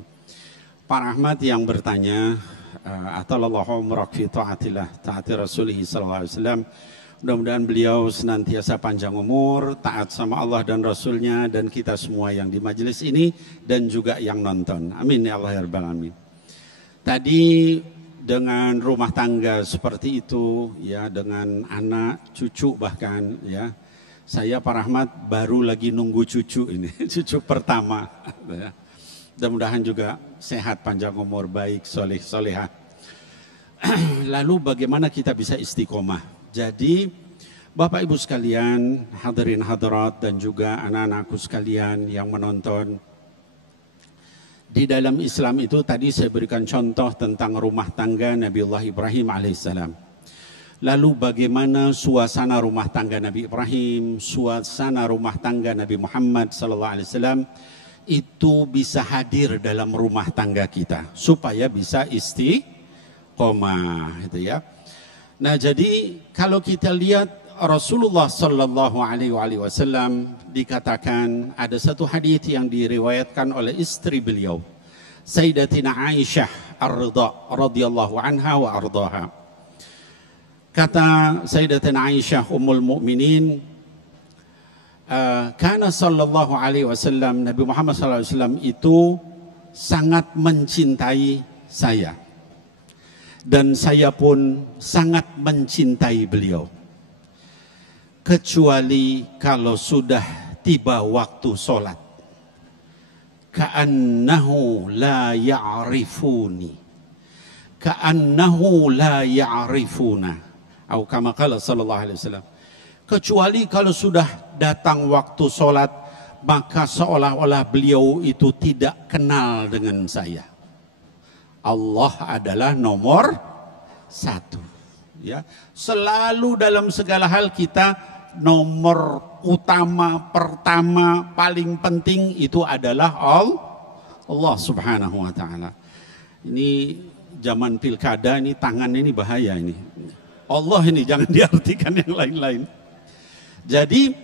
Pak Rahmat yang bertanya, atalallahu umrak fi taatillah, taati Rasulih sallallahu alaihi wasallam. Mudah-mudahan beliau senantiasa panjang umur, taat sama Allah dan Rasulnya, dan kita semua yang di majelis ini dan juga yang nonton. Amin ya Allah ya rabbal alamin. Tadi dengan rumah tangga seperti itu, ya, dengan anak, cucu bahkan, ya. Saya Pak Rahmat baru lagi nunggu cucu ini, cucu pertama. Ya. Mudah-mudahan juga sehat, panjang umur, baik, soleh, solehah. Lalu bagaimana kita bisa istiqomah? Jadi Bapak Ibu sekalian, hadirin hadirat dan juga anak-anakku sekalian yang menonton. Di dalam Islam itu tadi saya berikan contoh tentang rumah tangga Nabiullah Ibrahim alaihissalam. Lalu bagaimana suasana rumah tangga Nabi Ibrahim, suasana rumah tangga Nabi Muhammad SAW itu bisa hadir dalam rumah tangga kita supaya bisa istiqomah, gitu ya. Nah, jadi kalau kita lihat Rasulullah SAW dikatakan ada satu hadis yang diriwayatkan oleh istri beliau, Sayyidatina Aisyah ar-Ridha radhiyallahu anha wa ardaha. Kata Sayyidatina Aisyah Ummul Mukminin, karena sallallahu alaihi wasallam, Nabi Muhammad sallallahu alaihi wasallam itu sangat mencintai saya. Dan saya pun sangat mencintai beliau. Kecuali kalau sudah tiba waktu sholat. Ka'annahu la ya'rifuni. Ka'annahu la ya'rifuna. Atau kama qala sallallahu alaihi wasallam. Kecuali kalau sudah datang waktu sholat, maka seolah-olah beliau itu tidak kenal dengan saya. Allah adalah nomor 1. Ya, selalu dalam segala hal kita nomor utama, pertama, paling penting itu adalah Allah Subhanahu wa taala. Ini zaman pilkada ini tangan ini bahaya ini. Allah ini jangan diartikan yang lain-lain. Jadi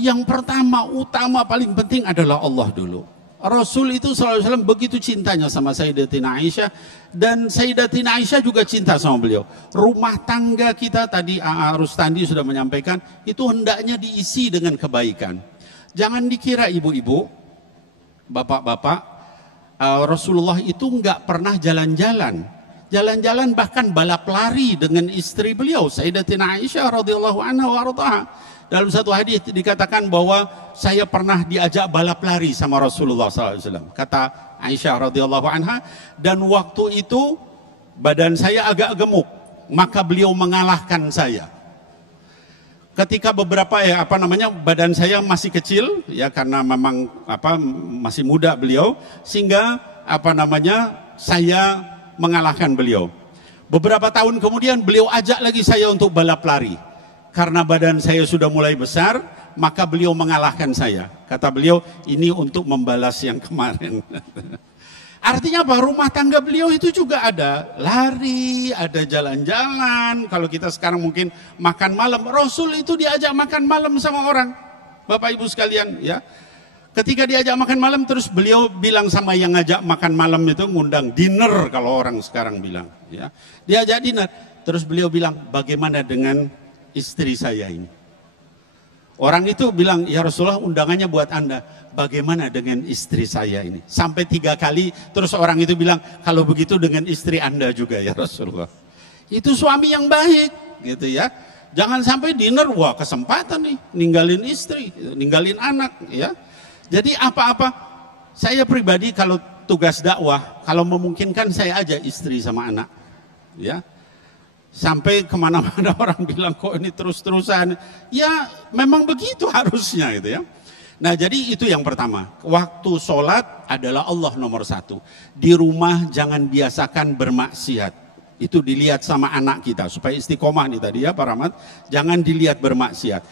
yang pertama, utama, paling penting adalah Allah dulu. Rasul itu SAW begitu cintanya sama Sayyidatina Aisyah, dan Sayyidatina Aisyah juga cinta sama beliau. Rumah tangga kita tadi Rustandi sudah menyampaikan, itu hendaknya diisi dengan kebaikan. Jangan dikira ibu-ibu, bapak-bapak, Rasulullah itu enggak pernah jalan-jalan. Jalan-jalan bahkan balap lari dengan istri beliau Sayyidatina Aisyah radhiyallahu anha wa ardhaha. Dalam satu hadis dikatakan bahwa saya pernah diajak balap lari sama Rasulullah SAW. Kata Aisyah radhiyallahu anha, dan waktu itu badan saya agak gemuk, maka beliau mengalahkan saya. Ketika beberapa badan saya masih kecil ya, karena memang masih muda beliau, sehingga saya mengalahkan beliau. Beberapa tahun kemudian beliau ajak lagi saya untuk balap lari. Karena badan saya sudah mulai besar, maka beliau mengalahkan saya. Kata beliau, ini untuk membalas yang kemarin. Artinya apa? Rumah tangga beliau itu juga ada lari, ada jalan-jalan. Kalau kita sekarang mungkin makan malam, Rasul itu diajak makan malam sama orang. Bapak Ibu sekalian, ya. Ketika diajak makan malam, terus beliau bilang sama yang ngajak makan malam itu, ngundang dinner kalau orang sekarang bilang, ya. Diajak dinner, terus beliau bilang, bagaimana dengan istri saya ini? Orang itu bilang, ya Rasulullah undangannya buat Anda. Bagaimana dengan istri saya ini? Sampai 3 kali, terus orang itu bilang, kalau begitu dengan istri Anda juga ya Rasulullah. Itu suami yang baik, gitu ya. Jangan sampai dinner, wah kesempatan nih, ninggalin istri, ninggalin anak, ya. Jadi apa-apa, saya pribadi kalau tugas dakwah, kalau memungkinkan saya aja istri sama anak, ya. Sampai kemana-mana orang bilang kok ini terus-terusan, ya memang begitu harusnya gitu ya. Nah jadi itu yang pertama, waktu sholat adalah Allah nomor 1. Di rumah jangan biasakan bermaksiat, itu dilihat sama anak kita supaya istiqomah nih tadi ya Pak Rahmat, jangan dilihat bermaksiat.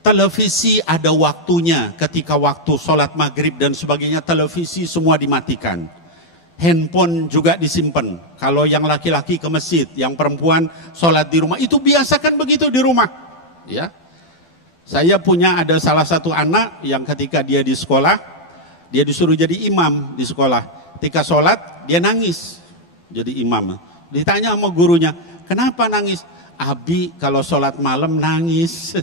Televisi ada waktunya, ketika waktu sholat maghrib dan sebagainya televisi semua dimatikan. Handphone juga disimpan. Kalau yang laki-laki ke masjid, yang perempuan sholat di rumah, itu biasakan begitu di rumah. Ya, saya punya ada salah satu anak yang ketika dia di sekolah, dia disuruh jadi imam di sekolah. Ketika sholat dia nangis jadi imam. Ditanya sama gurunya, kenapa nangis? Abi kalau sholat malam nangis.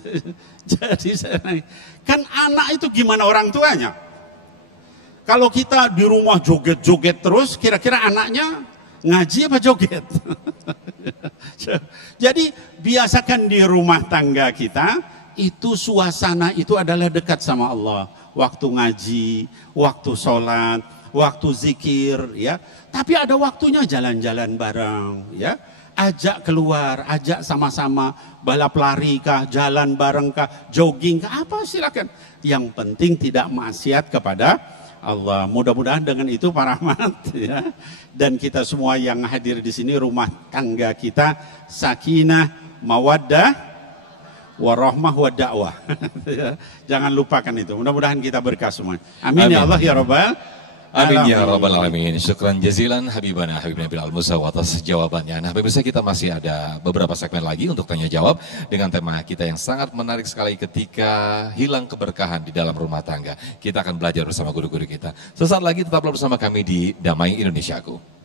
Jadi saya nangis. Kan anak itu gimana orang tuanya? Kalau kita di rumah joget-joget terus, kira-kira anaknya ngaji apa joget? Jadi biasakan di rumah tangga kita, itu suasana itu adalah dekat sama Allah. Waktu ngaji, waktu sholat, waktu zikir, ya. Tapi ada waktunya jalan-jalan bareng, ya. Ajak keluar, ajak sama-sama balap lari kah, jalan bareng kah, jogging kah, apa silakan. Yang penting tidak maksiat kepada Allah. Mudah-mudahan dengan itu Pak Rahmat ya, dan kita semua yang hadir di sini rumah tangga kita sakinah, mawaddah, warahmah, wada'wah. Jangan lupakan itu. Mudah-mudahan kita berkah semua. Amin, ya Allah ya Rabbal. Amin ya Rabbal Alamin. Syukran jazilan Habibana Habib Nabil Al-Musawa atas jawabannya. Nah pemirsa, kita masih ada beberapa segmen lagi untuk tanya jawab dengan tema kita yang sangat menarik sekali, ketika hilang keberkahan di dalam rumah tangga. Kita akan belajar bersama guru-guru kita. Sesaat lagi tetaplah bersama kami di Damai Indonesiaku.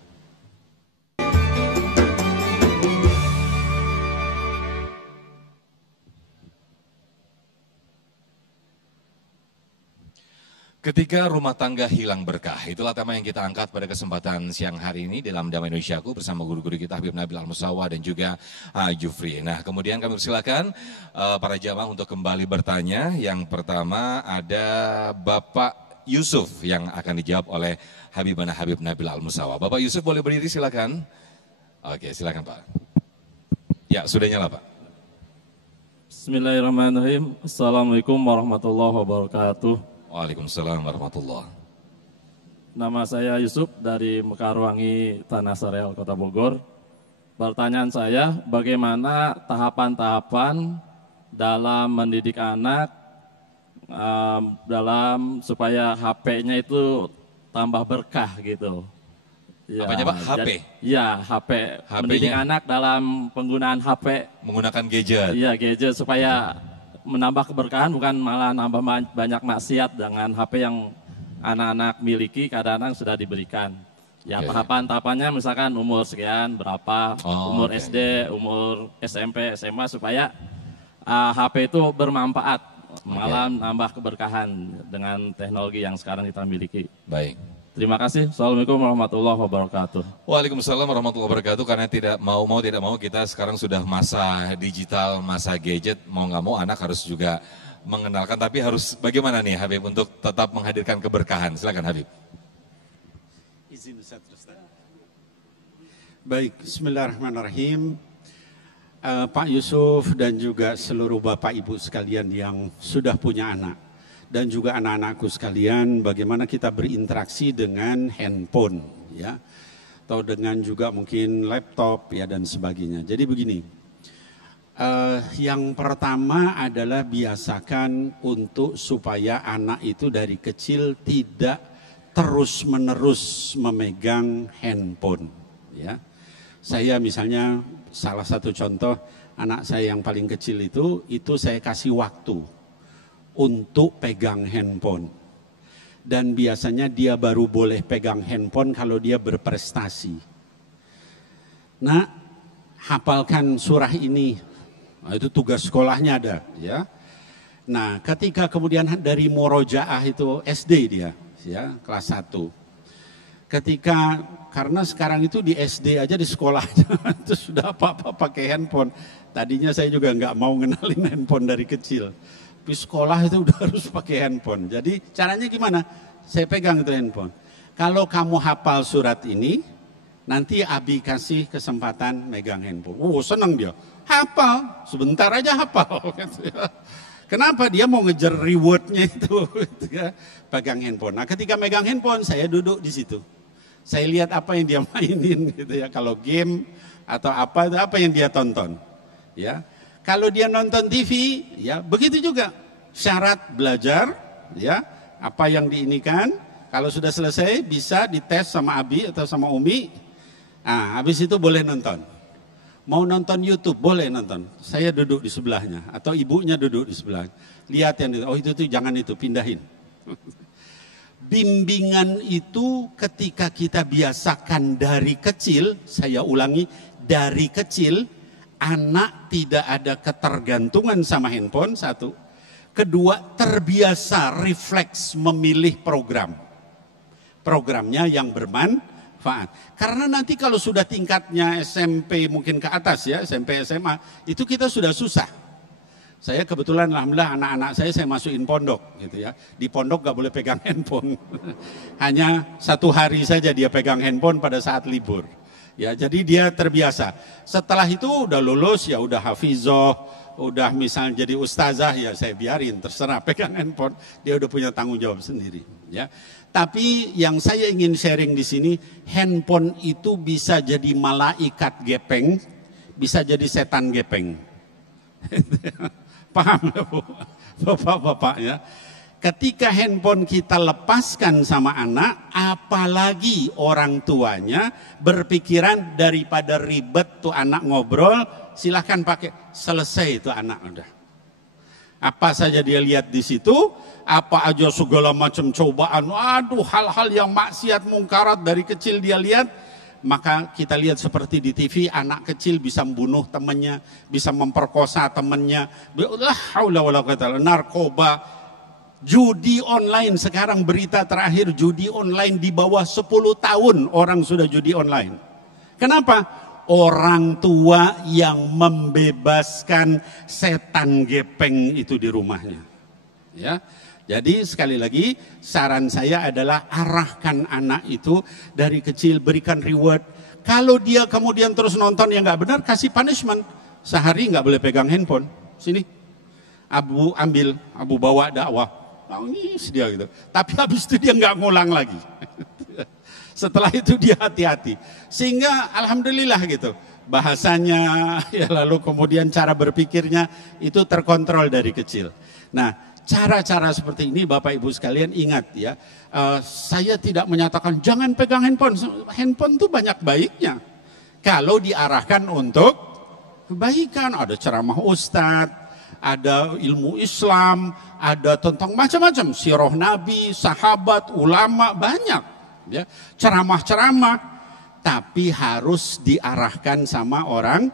Ketika rumah tangga hilang berkah, itulah tema yang kita angkat pada kesempatan siang hari ini dalam Damai Indonesiaku bersama guru-guru kita Habib Nabil Al-Musawa dan juga Jufri. Nah kemudian kami persilakan para jamaah untuk kembali bertanya. Yang pertama ada Bapak Yusuf yang akan dijawab oleh Habibana Habib Nabil Al-Musawa. Bapak Yusuf boleh berdiri silakan. Oke silakan Pak. Ya sudah nyala Pak. Bismillahirrahmanirrahim. Assalamualaikum warahmatullahi wabarakatuh. Waalaikumsalam warahmatullahi. Nama saya Yusuf dari Mekarwangi, Tanah Sareal, Kota Bogor. Pertanyaan saya, bagaimana tahapan-tahapan dalam mendidik anak dalam supaya HP-nya itu tambah berkah gitu. Ya, apanya Pak? HP? Iya, HP. Mendidik anak dalam penggunaan HP. Menggunakan gadget? Iya, gadget supaya menambah keberkahan, bukan malah nambah banyak maksiat dengan HP yang anak-anak miliki, kadang-kadang sudah diberikan. Ya tahapan-tahapannya misalkan umur sekian, berapa, umur SD, umur SMP, SMA, supaya HP itu bermanfaat, malah nambah keberkahan dengan teknologi yang sekarang kita miliki. Baik. Terima kasih. Assalamualaikum warahmatullahi wabarakatuh. Waalaikumsalam warahmatullahi wabarakatuh. Karena tidak mau kita sekarang sudah masa digital, masa gadget, mau nggak mau anak harus juga mengenalkan. Tapi harus bagaimana nih Habib untuk tetap menghadirkan keberkahan? Silakan Habib. Izin Ustaz. Baik, bismillahirrahmanirrahim. Pak Yusuf dan juga seluruh Bapak Ibu sekalian yang sudah punya anak. Dan juga anak-anakku sekalian, bagaimana kita berinteraksi dengan handphone, ya, atau dengan juga mungkin laptop, ya, dan sebagainya. Jadi begini, yang pertama adalah biasakan untuk supaya anak itu dari kecil tidak terus-menerus memegang handphone, ya. Saya misalnya salah satu contoh, anak saya yang paling kecil itu saya kasih waktu untuk pegang handphone. Dan biasanya dia baru boleh pegang handphone kalau dia berprestasi. Nah, hafalkan surah ini. Nah, itu tugas sekolahnya ada, ya. Nah, ketika kemudian dari murojaah itu SD dia, ya, kelas 1. Ketika karena sekarang itu di SD aja di sekolahnya itu sudah apa-apa pakai handphone. Tadinya saya juga nggak mau ngenalin handphone dari kecil. Di sekolah itu udah harus pakai handphone. Jadi caranya gimana? Saya pegang itu handphone. Kalau kamu hafal surat ini, nanti Abi kasih kesempatan megang handphone. Oh, senang dia. Hafal, sebentar aja hafal. Kenapa? Dia mau ngejar rewardnya itu. Pegang handphone. Nah, ketika megang handphone, saya duduk di situ. Saya lihat apa yang dia mainin gitu ya. Kalau game atau apa yang dia tonton. Ya. Kalau dia nonton TV, ya begitu juga. Syarat belajar, ya apa yang diinikan. Kalau sudah selesai bisa dites sama Abi atau sama Umi. Nah, habis itu boleh nonton. Mau nonton YouTube boleh nonton. Saya duduk di sebelahnya atau ibunya duduk di sebelah. Lihat yang itu. Oh itu tuh jangan itu, pindahin. Bimbingan itu ketika kita biasakan dari kecil, saya ulangi, dari kecil, anak tidak ada ketergantungan sama handphone, satu. Kedua, terbiasa refleks memilih program. Programnya yang bermanfaat. Karena nanti kalau sudah tingkatnya SMP mungkin ke atas ya, SMP, SMA, itu kita sudah susah. Saya kebetulan alhamdulillah anak-anak saya masukin pondok gitu ya. Di pondok gak boleh pegang handphone. Hanya 1 hari saja dia pegang handphone pada saat libur. Ya, jadi dia terbiasa. Setelah itu udah lulus ya udah hafizoh, udah misalnya jadi ustazah ya saya biarin terserah pegang handphone. Dia udah punya tanggung jawab sendiri ya. Tapi yang saya ingin sharing di sini, handphone itu bisa jadi malaikat gepeng, bisa jadi setan gepeng. Paham ya Bu? Bapak-bapak ya. Ketika handphone kita lepaskan sama anak, apalagi orang tuanya berpikiran daripada ribet tuh anak ngobrol, silahkan pakai, selesai itu anak udah. Apa saja dia lihat di situ, apa aja segala macam cobaan, aduh hal-hal yang maksiat mungkarat dari kecil dia lihat. Maka kita lihat seperti di TV, anak kecil bisa membunuh temannya, bisa memperkosa temannya, narkoba, judi online. Sekarang berita terakhir judi online di bawah 10 tahun orang sudah judi online. Kenapa? Orang tua yang membebaskan setan gepeng itu di rumahnya. Ya. Jadi sekali lagi saran saya adalah arahkan anak itu dari kecil, berikan reward. Kalau dia kemudian terus nonton yang nggak benar, kasih punishment. Sehari nggak boleh pegang handphone. Sini, Abu ambil, Abu bawa dakwah. Nangis dia gitu. Tapi habis itu dia nggak ngulang lagi. Setelah itu dia hati-hati. Sehingga alhamdulillah gitu. Bahasanya, ya lalu kemudian cara berpikirnya itu terkontrol dari kecil. Nah, cara-cara seperti ini Bapak Ibu sekalian ingat ya, saya tidak menyatakan jangan pegang handphone. Handphone itu banyak baiknya. Kalau diarahkan untuk kebaikan, ada ceramah ustadz, ada ilmu Islam, ada tentang macam-macam, sirah Nabi, sahabat, ulama, banyak. Ya, ceramah-ceramah, tapi harus diarahkan sama orang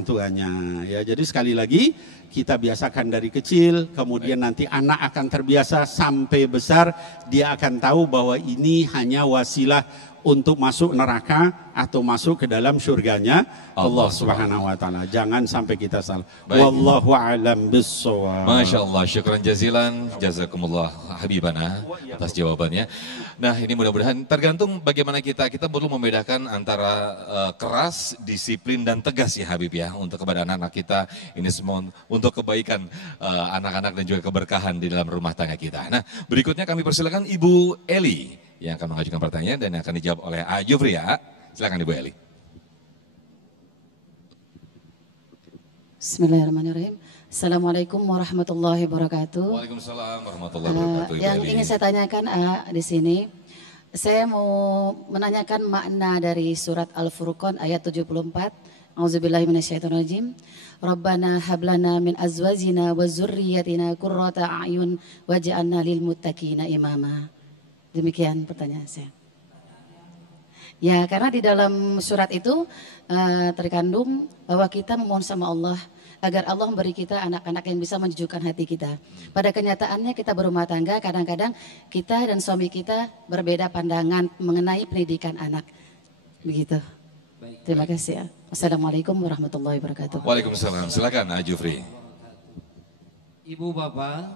tuanya. Ya, jadi sekali lagi kita biasakan dari kecil, kemudian nanti anak akan terbiasa sampai besar, dia akan tahu bahwa ini hanya wasilah untuk masuk neraka atau masuk ke dalam surganya Allah Subhanahu wa taala. Jangan sampai kita salah. Wallahu a'lam bissawab. Masya Allah, syukran jazilan, jazakumullah habibana atas jawabannya. Nah, ini mudah-mudahan tergantung bagaimana kita perlu membedakan antara keras, disiplin dan tegas ya Habib ya, untuk kepada anak-anak kita. Ini semua untuk kebaikan anak-anak dan juga keberkahan di dalam rumah tangga kita. Nah, berikutnya kami persilakan Ibu Eli yang akan mengajukan pertanyaan dan yang akan dijawab oleh A. Jufri ya. Silakan Ibu Eli. Bismillahirrahmanirrahim. Assalamualaikum warahmatullahi wabarakatuh. Waalaikumsalam warahmatullahi wabarakatuh. Yang ingin saya tanyakan di sini, saya mau menanyakan makna dari surat Al-Furqan ayat 74. Auzubillahi minasyaitonirrajim. Rabbana hablana min azwajina wa dzurriyyatina qurrata a'yun waj'alna lil muttaqina imama. Demikian pertanyaan saya. Ya, karena di dalam surat itu terkandung bahwa kita memohon sama Allah agar Allah memberi kita anak-anak yang bisa menyejukkan hati kita. Pada kenyataannya kita berumah tangga, kadang-kadang kita dan suami kita berbeda pandangan mengenai pendidikan anak. Begitu. Terima kasih ya. Wassalamualaikum warahmatullahi wabarakatuh. Waalaikumsalam. Silakan Jufri. Ibu bapak,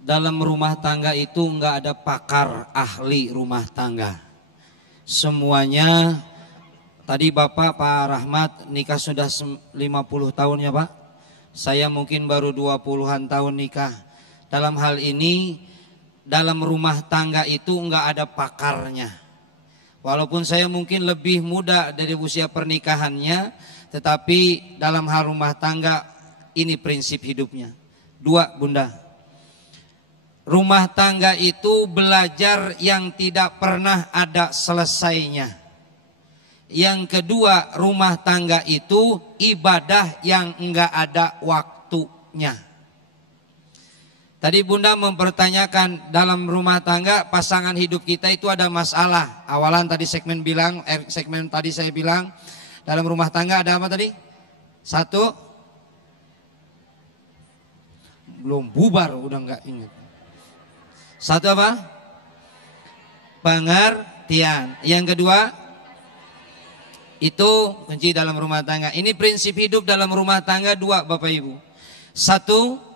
dalam rumah tangga itu enggak ada pakar ahli rumah tangga. Semuanya, tadi Bapak Pak Rahmat nikah sudah 50 tahun ya Pak. Saya mungkin baru 20-an tahun nikah. Dalam hal ini, dalam rumah tangga itu enggak ada pakarnya. Walaupun saya mungkin lebih muda dari usia pernikahannya, tetapi dalam hal rumah tangga ini prinsip hidupnya. 2 Bunda. Rumah tangga itu belajar yang tidak pernah ada selesainya. Yang kedua, rumah tangga itu ibadah yang enggak ada waktunya. Tadi Bunda mempertanyakan dalam rumah tangga pasangan hidup kita itu ada masalah. Awalan tadi segmen tadi saya bilang dalam rumah tangga ada apa tadi? 1, belum bubar udah enggak ingat. 1 apa? Pengertian. Yang kedua, itu kunci dalam rumah tangga. Ini prinsip hidup dalam rumah tangga 2 Bapak Ibu. 1,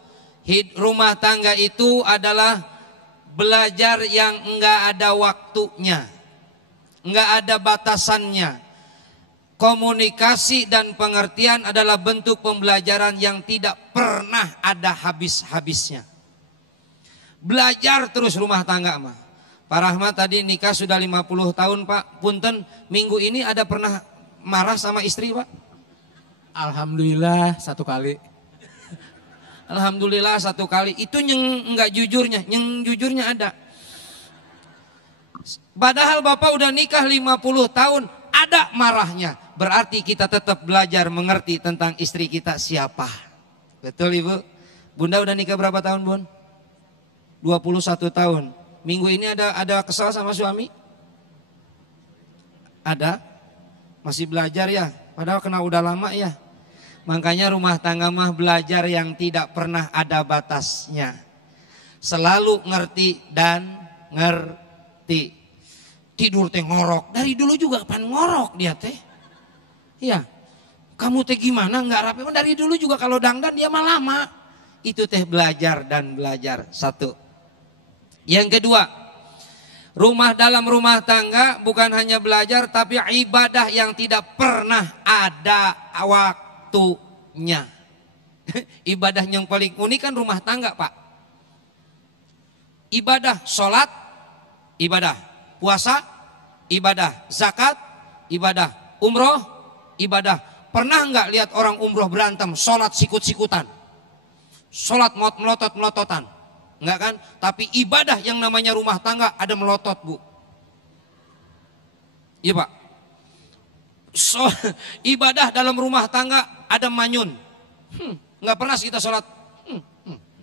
rumah tangga itu adalah belajar yang enggak ada waktunya, enggak ada batasannya. Komunikasi dan pengertian adalah bentuk pembelajaran yang tidak pernah ada habis-habisnya. Belajar terus rumah tangga mah. Pak Rahmat tadi nikah sudah 50 tahun Pak. Punten, minggu ini ada pernah marah sama istri Pak? Alhamdulillah 1 kali. Alhamdulillah 1 kali. Itu yang enggak jujurnya, yang jujurnya ada. Padahal Bapak udah nikah 50 tahun, ada marahnya. Berarti kita tetap belajar mengerti tentang istri kita siapa. Betul Ibu? Bunda udah nikah berapa tahun Bun? 21 tahun. Minggu ini ada kesal sama suami? Ada? Masih belajar ya? Padahal kena udah lama ya. Makanya rumah tangga mah belajar yang tidak pernah ada batasnya. Selalu ngerti dan ngerti. Tidur teh ngorok. Dari dulu juga pan ngorok dia teh. Iya. Kamu teh gimana nggak rapi? Dari dulu juga kalau dangdan dia mah lama. Itu teh belajar dan belajar. 1. Yang kedua, dalam rumah tangga bukan hanya belajar tapi ibadah yang tidak pernah ada waktunya. Ibadah yang paling unik kan rumah tangga Pak. Ibadah sholat, ibadah puasa, ibadah zakat, ibadah umroh, ibadah. Pernah nggak lihat orang umroh berantem, sholat sikut-sikutan, sholat melotot-melototan? Enggak kan? Tapi ibadah yang namanya rumah tangga ada melotot Bu. Iya Pak. Ibadah dalam rumah tangga ada manyun. Enggak pernah kita sholat.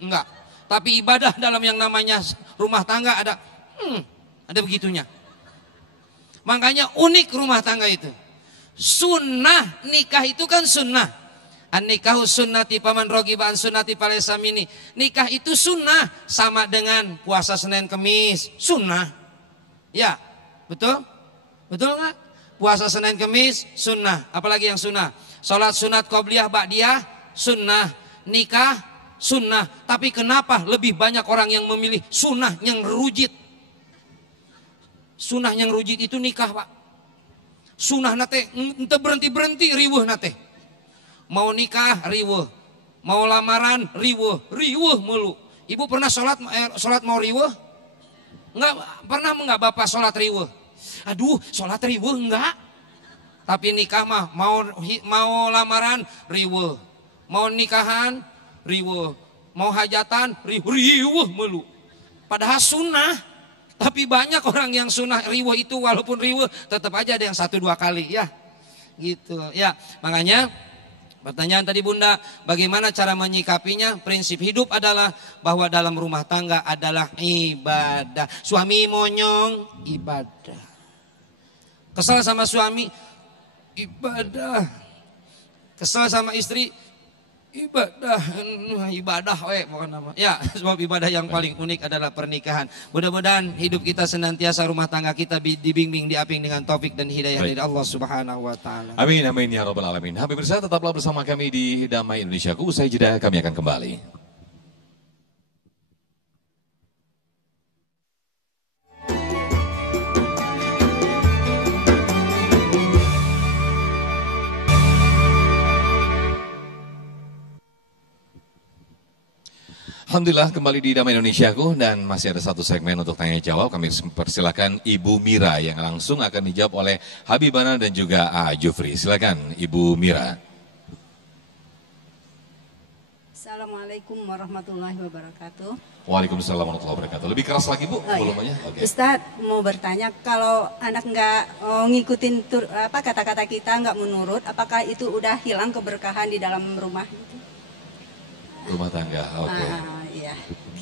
Enggak. Tapi ibadah dalam yang namanya rumah tangga ada begitunya. Makanya unik rumah tangga itu. Sunnah nikah itu kan sunnah. An-nikahu sunnati paman rogiba an sunnati falaysa minni. Nikah itu sunnah, sama dengan puasa Senin Kemis, sunnah. Ya, betul? Betul nggak? Puasa Senin Kemis sunnah. Apalagi yang sunnah? Salat sunat qobliyah ba'diyah sunnah. Nikah sunnah. Tapi kenapa lebih banyak orang yang memilih sunnah yang rujit? Sunnah yang rujit itu nikah Pak. Sunnah nate ente berhenti riweuh nate. Mau nikah riweuh, mau lamaran riweuh mulu. Ibu pernah sholat mau riweuh? Enggak pernah enggak Bapak sholat riweuh? Aduh, sholat riweuh enggak. Tapi nikah mah mau lamaran riweuh, mau nikahan riweuh, mau hajatan riweuh mulu. Padahal sunnah. Tapi banyak orang yang sunnah riweuh itu walaupun riweuh tetap aja ada yang 1-2 kali ya. Gitu ya. Makanya pertanyaan tadi Bunda, bagaimana cara menyikapinya? Prinsip hidup adalah bahwa dalam rumah tangga adalah ibadah. Suami monyong, ibadah. Kesal sama suami, ibadah. Kesal sama istri, ibadah bukan nama. Ya, sebab ibadah yang paling unik adalah pernikahan. Mudah-mudahan hidup kita senantiasa, rumah tangga kita dibimbing, diaping dengan taufik dan hidayah dari Allah Subhanahu wa taala. Amin amin ya rabbal alamin. Habib Mirza, tetaplah bersama kami di Damai Indonesiaku. Usai jeda kami akan kembali. Alhamdulillah kembali di Damai Indonesiaku dan masih ada satu segmen untuk tanya jawab. Kami persilakan Ibu Mira yang langsung akan dijawab oleh Habibana dan juga Jufri. Silakan Ibu Mira. Assalamualaikum warahmatullahi wabarakatuh. Waalaikumsalam warahmatullahi wabarakatuh. Lebih keras lagi Bu volumenya. Ya. Okay. Ustadz mau bertanya, kalau anak nggak ngikutin kata-kata kita, nggak menurut, apakah itu udah hilang keberkahan di dalam rumah? Rumah tangga, oke. Iya.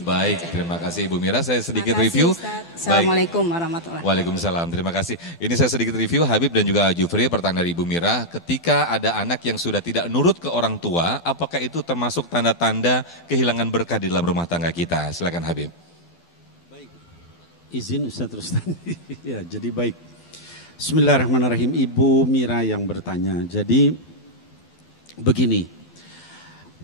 Baik, terima kasih Ibu Mira. Saya sedikit review. Assalamualaikum warahmatullahi wabarakatuh. Waalaikumsalam, terima kasih. Ini saya sedikit review Habib dan juga Jufri. Pertanyaan dari Ibu Mira, ketika ada anak yang sudah tidak nurut ke orang tua, apakah itu termasuk tanda-tanda kehilangan berkah di dalam rumah tangga kita? Silakan Habib. Baik, izin Ustaz Rustan. Ya, jadi baik. Bismillahirrahmanirrahim. Ibu Mira yang bertanya. Jadi begini.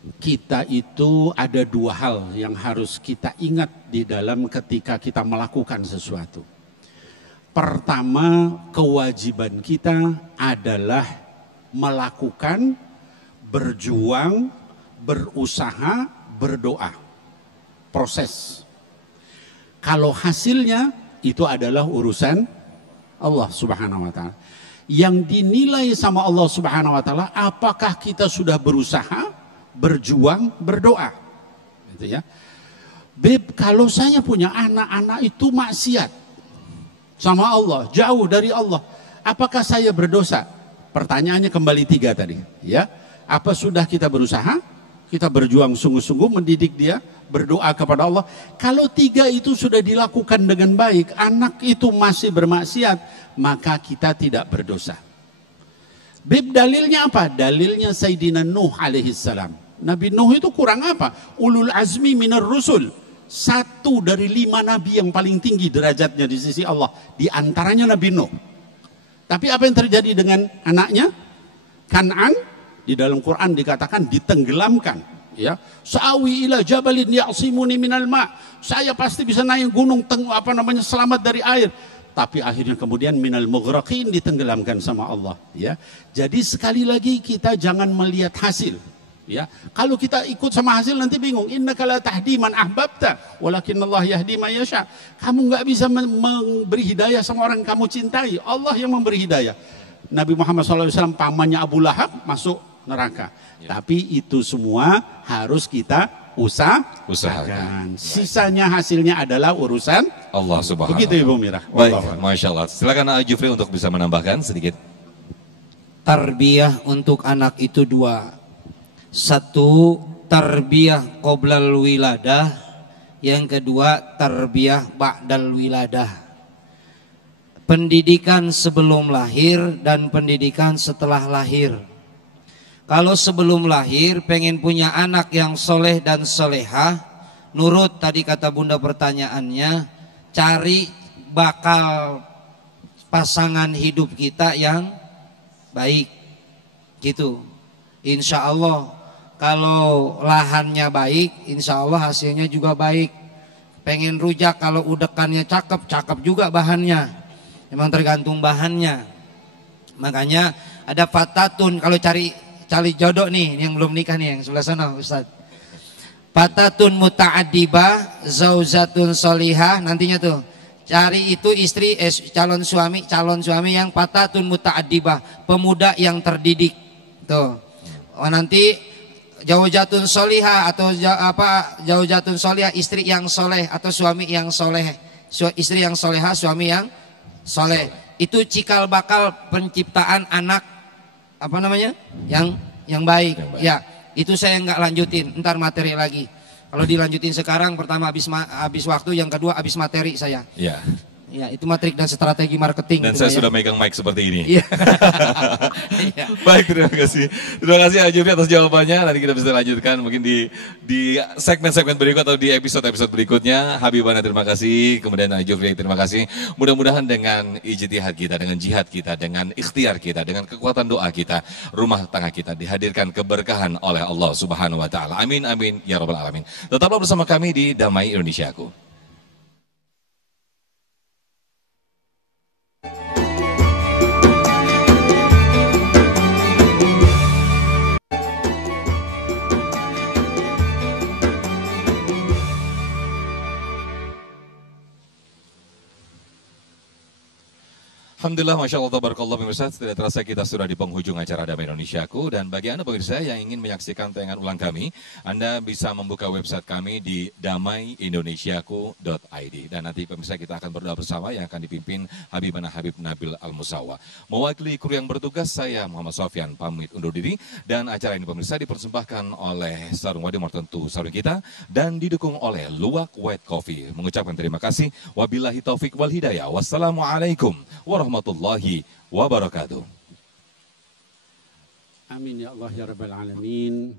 Kita itu ada dua hal yang harus kita ingat di dalam ketika kita melakukan sesuatu. Pertama, kewajiban kita adalah melakukan, berjuang, berusaha, berdoa. Proses. Kalau hasilnya itu adalah urusan Allah Subhanahu wa taala. Yang dinilai sama Allah Subhanahu wa taala, apakah kita sudah berusaha, berjuang, berdoa, gitu ya. Beb, kalau saya punya anak-anak itu maksiat sama Allah, jauh dari Allah, apakah saya berdosa? Pertanyaannya kembali tiga tadi, ya. Apa sudah kita berusaha, kita berjuang sungguh-sungguh mendidik dia, berdoa kepada Allah? Kalau tiga itu sudah dilakukan dengan baik, anak itu masih bermaksiat, maka kita tidak berdosa. Beb, dalilnya apa? Dalilnya Sayyidina Nuh alaihissalam. Nabi Nuh itu kurang apa? Ulul azmi minar rusul. Satu dari 5 nabi yang paling tinggi derajatnya di sisi Allah. Di antaranya Nabi Nuh. Tapi apa yang terjadi dengan anaknya? Kan'an, di dalam Quran dikatakan ditenggelamkan. Ya, sa'awi ila jabalin ya'simuni minal ma'. Saya pasti bisa naik gunung selamat dari air. Tapi akhirnya kemudian minal mughraqin, ditenggelamkan sama Allah. Ya, jadi sekali lagi kita jangan melihat hasil. Ya, kalau kita ikut sama hasil nanti bingung. Innaka la tahdi man ahbabta, walakin Allah yahdi man yasha. Kamu nggak bisa memberi hidayah sama orang yang kamu cintai. Allah yang memberi hidayah. Nabi Muhammad SAW pamannya Abu Lahab masuk neraka. Ya. Tapi itu semua harus kita usahakan. Sisanya hasilnya adalah urusan Allah Subhanahu. Begitu Ibu Mira. Baik, Masya Allah. Silakan Jufri untuk bisa menambahkan sedikit. Tarbiyah untuk anak itu dua. Satu, tarbiyah qoblal wiladah. Yang kedua, tarbiyah ba'dal wiladah. Pendidikan sebelum lahir dan pendidikan setelah lahir. Kalau sebelum lahir pengen punya anak yang soleh dan solehah, nurut tadi kata bunda pertanyaannya, cari bakal pasangan hidup kita yang baik. Gitu. Insya Allah. Kalau lahannya baik, insya Allah hasilnya juga baik. Pengen rujak, kalau udekannya cakep, cakep juga bahannya. Memang tergantung bahannya. Makanya ada fatatun, kalau cari jodoh nih, yang belum nikah nih, yang sebelah sana Ustaz. Fatatun muta'adibah, zauzatun solihah, nantinya tuh. Cari itu istri, calon suami yang fatatun muta'adibah, pemuda yang terdidik. Tuh. Oh, nanti zaujatun solihah atau zaujatun solihah, istri yang soleh atau suami yang soleh, istri yang solehah, suami yang soleh. Itu cikal bakal penciptaan anak yang baik. Ya, itu saya nggak lanjutin, ntar materi lagi. Kalau dilanjutin sekarang, pertama habis waktu, yang kedua habis materi saya. Ya. Ya, itu matrik dan strategi marketing. Dan gitu, saya ya. sudah megang mic seperti ini. Iya. Baik, terima kasih. Terima kasih Pak Jufri atas jawabannya. Nanti kita bisa lanjutkan mungkin di segmen-segmen berikut atau di episode-episode berikutnya. Habibana terima kasih, kemudian Jufri terima kasih. Mudah-mudahan dengan ijtihad kita, dengan jihad kita, dengan ikhtiar kita, dengan kekuatan doa kita, rumah tangga kita dihadirkan keberkahan oleh Allah Subhanahu wa taala. Amin amin ya rabbal alamin. Tetaplah bersama kami di Damai Indonesiaku. Alhamdulillah, Masya Allah, Tabarakallah, pemirsa, tidak terasa kita sudah di penghujung acara Damai Indonesiaku. Dan bagi Anda pemirsa yang ingin menyaksikan tayangan ulang kami, Anda bisa membuka website kami di damaiindonesiaku.id. Dan nanti pemirsa kita akan berdoa bersama yang akan dipimpin Habibana Habib Nabil Al-Musawa. Mewakili kru yang bertugas, saya Muhammad Sofyan pamit undur diri. Dan acara ini pemirsa dipersembahkan oleh Sarung Wadimor, tentu sarung kita, dan didukung oleh Luwak White Coffee. Mengucapkan terima kasih. Wabillahi taufik wal hidayah. Wassalamualaikum warahmatullahi wabarakatuh. Amin ya Allah ya Rabbal Alamin.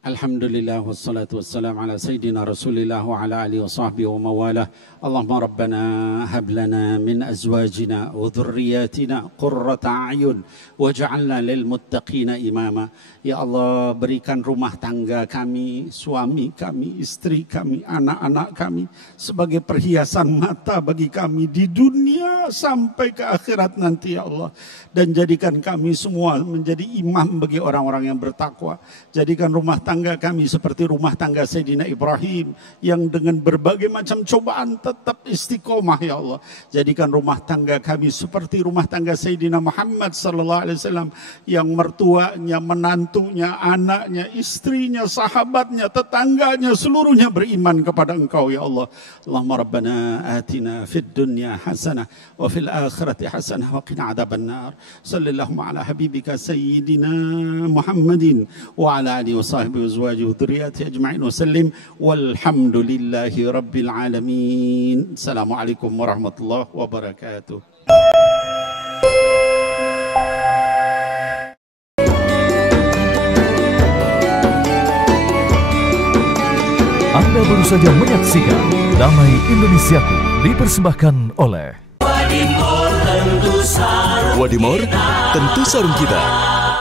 Alhamdulillah wassalatu wassalam ala Sayyidina Rasulillah wa ala alihi wa sahbihi wa mawalah. Allahumma Rabbana hablana min azwajina wa dhurriyatina qurrata a'yun waj'alna lil muttaqina imama. Ya Allah, berikan rumah tangga kami, suami kami, istri kami, anak-anak kami sebagai perhiasan mata bagi kami di dunia sampai ke akhirat nanti ya Allah. Dan jadikan kami semua menjadi imam bagi orang-orang yang bertakwa. Jadikan rumah tangga kami seperti rumah tangga Sayyidina Ibrahim yang dengan berbagai macam cobaan tetap istiqomah ya Allah. Jadikan rumah tangga kami seperti rumah tangga Sayyidina Muhammad sallallahu alaihi wasallam yang mertuanya, menantunya, anaknya, istrinya, sahabatnya, tetangganya seluruhnya beriman kepada Engkau ya Allah. Allahumma Rabbana atina fid dunya hasanah wa fil akhirati hasanah wa qina adzabannar. Sallallahu ala habibika Sayyidina Muhammadin wa ala alihi wa sahbihi wa azwajihi wa dhurriyyatihi ajma'in wa sallim walhamdulillahi rabbil alamin. Assalamualaikum warahmatullahi wabarakatuh. Anda baru saja menyaksikan Damai Indonesiaku dipersembahkan oleh Wadimor, tentu sarung kita.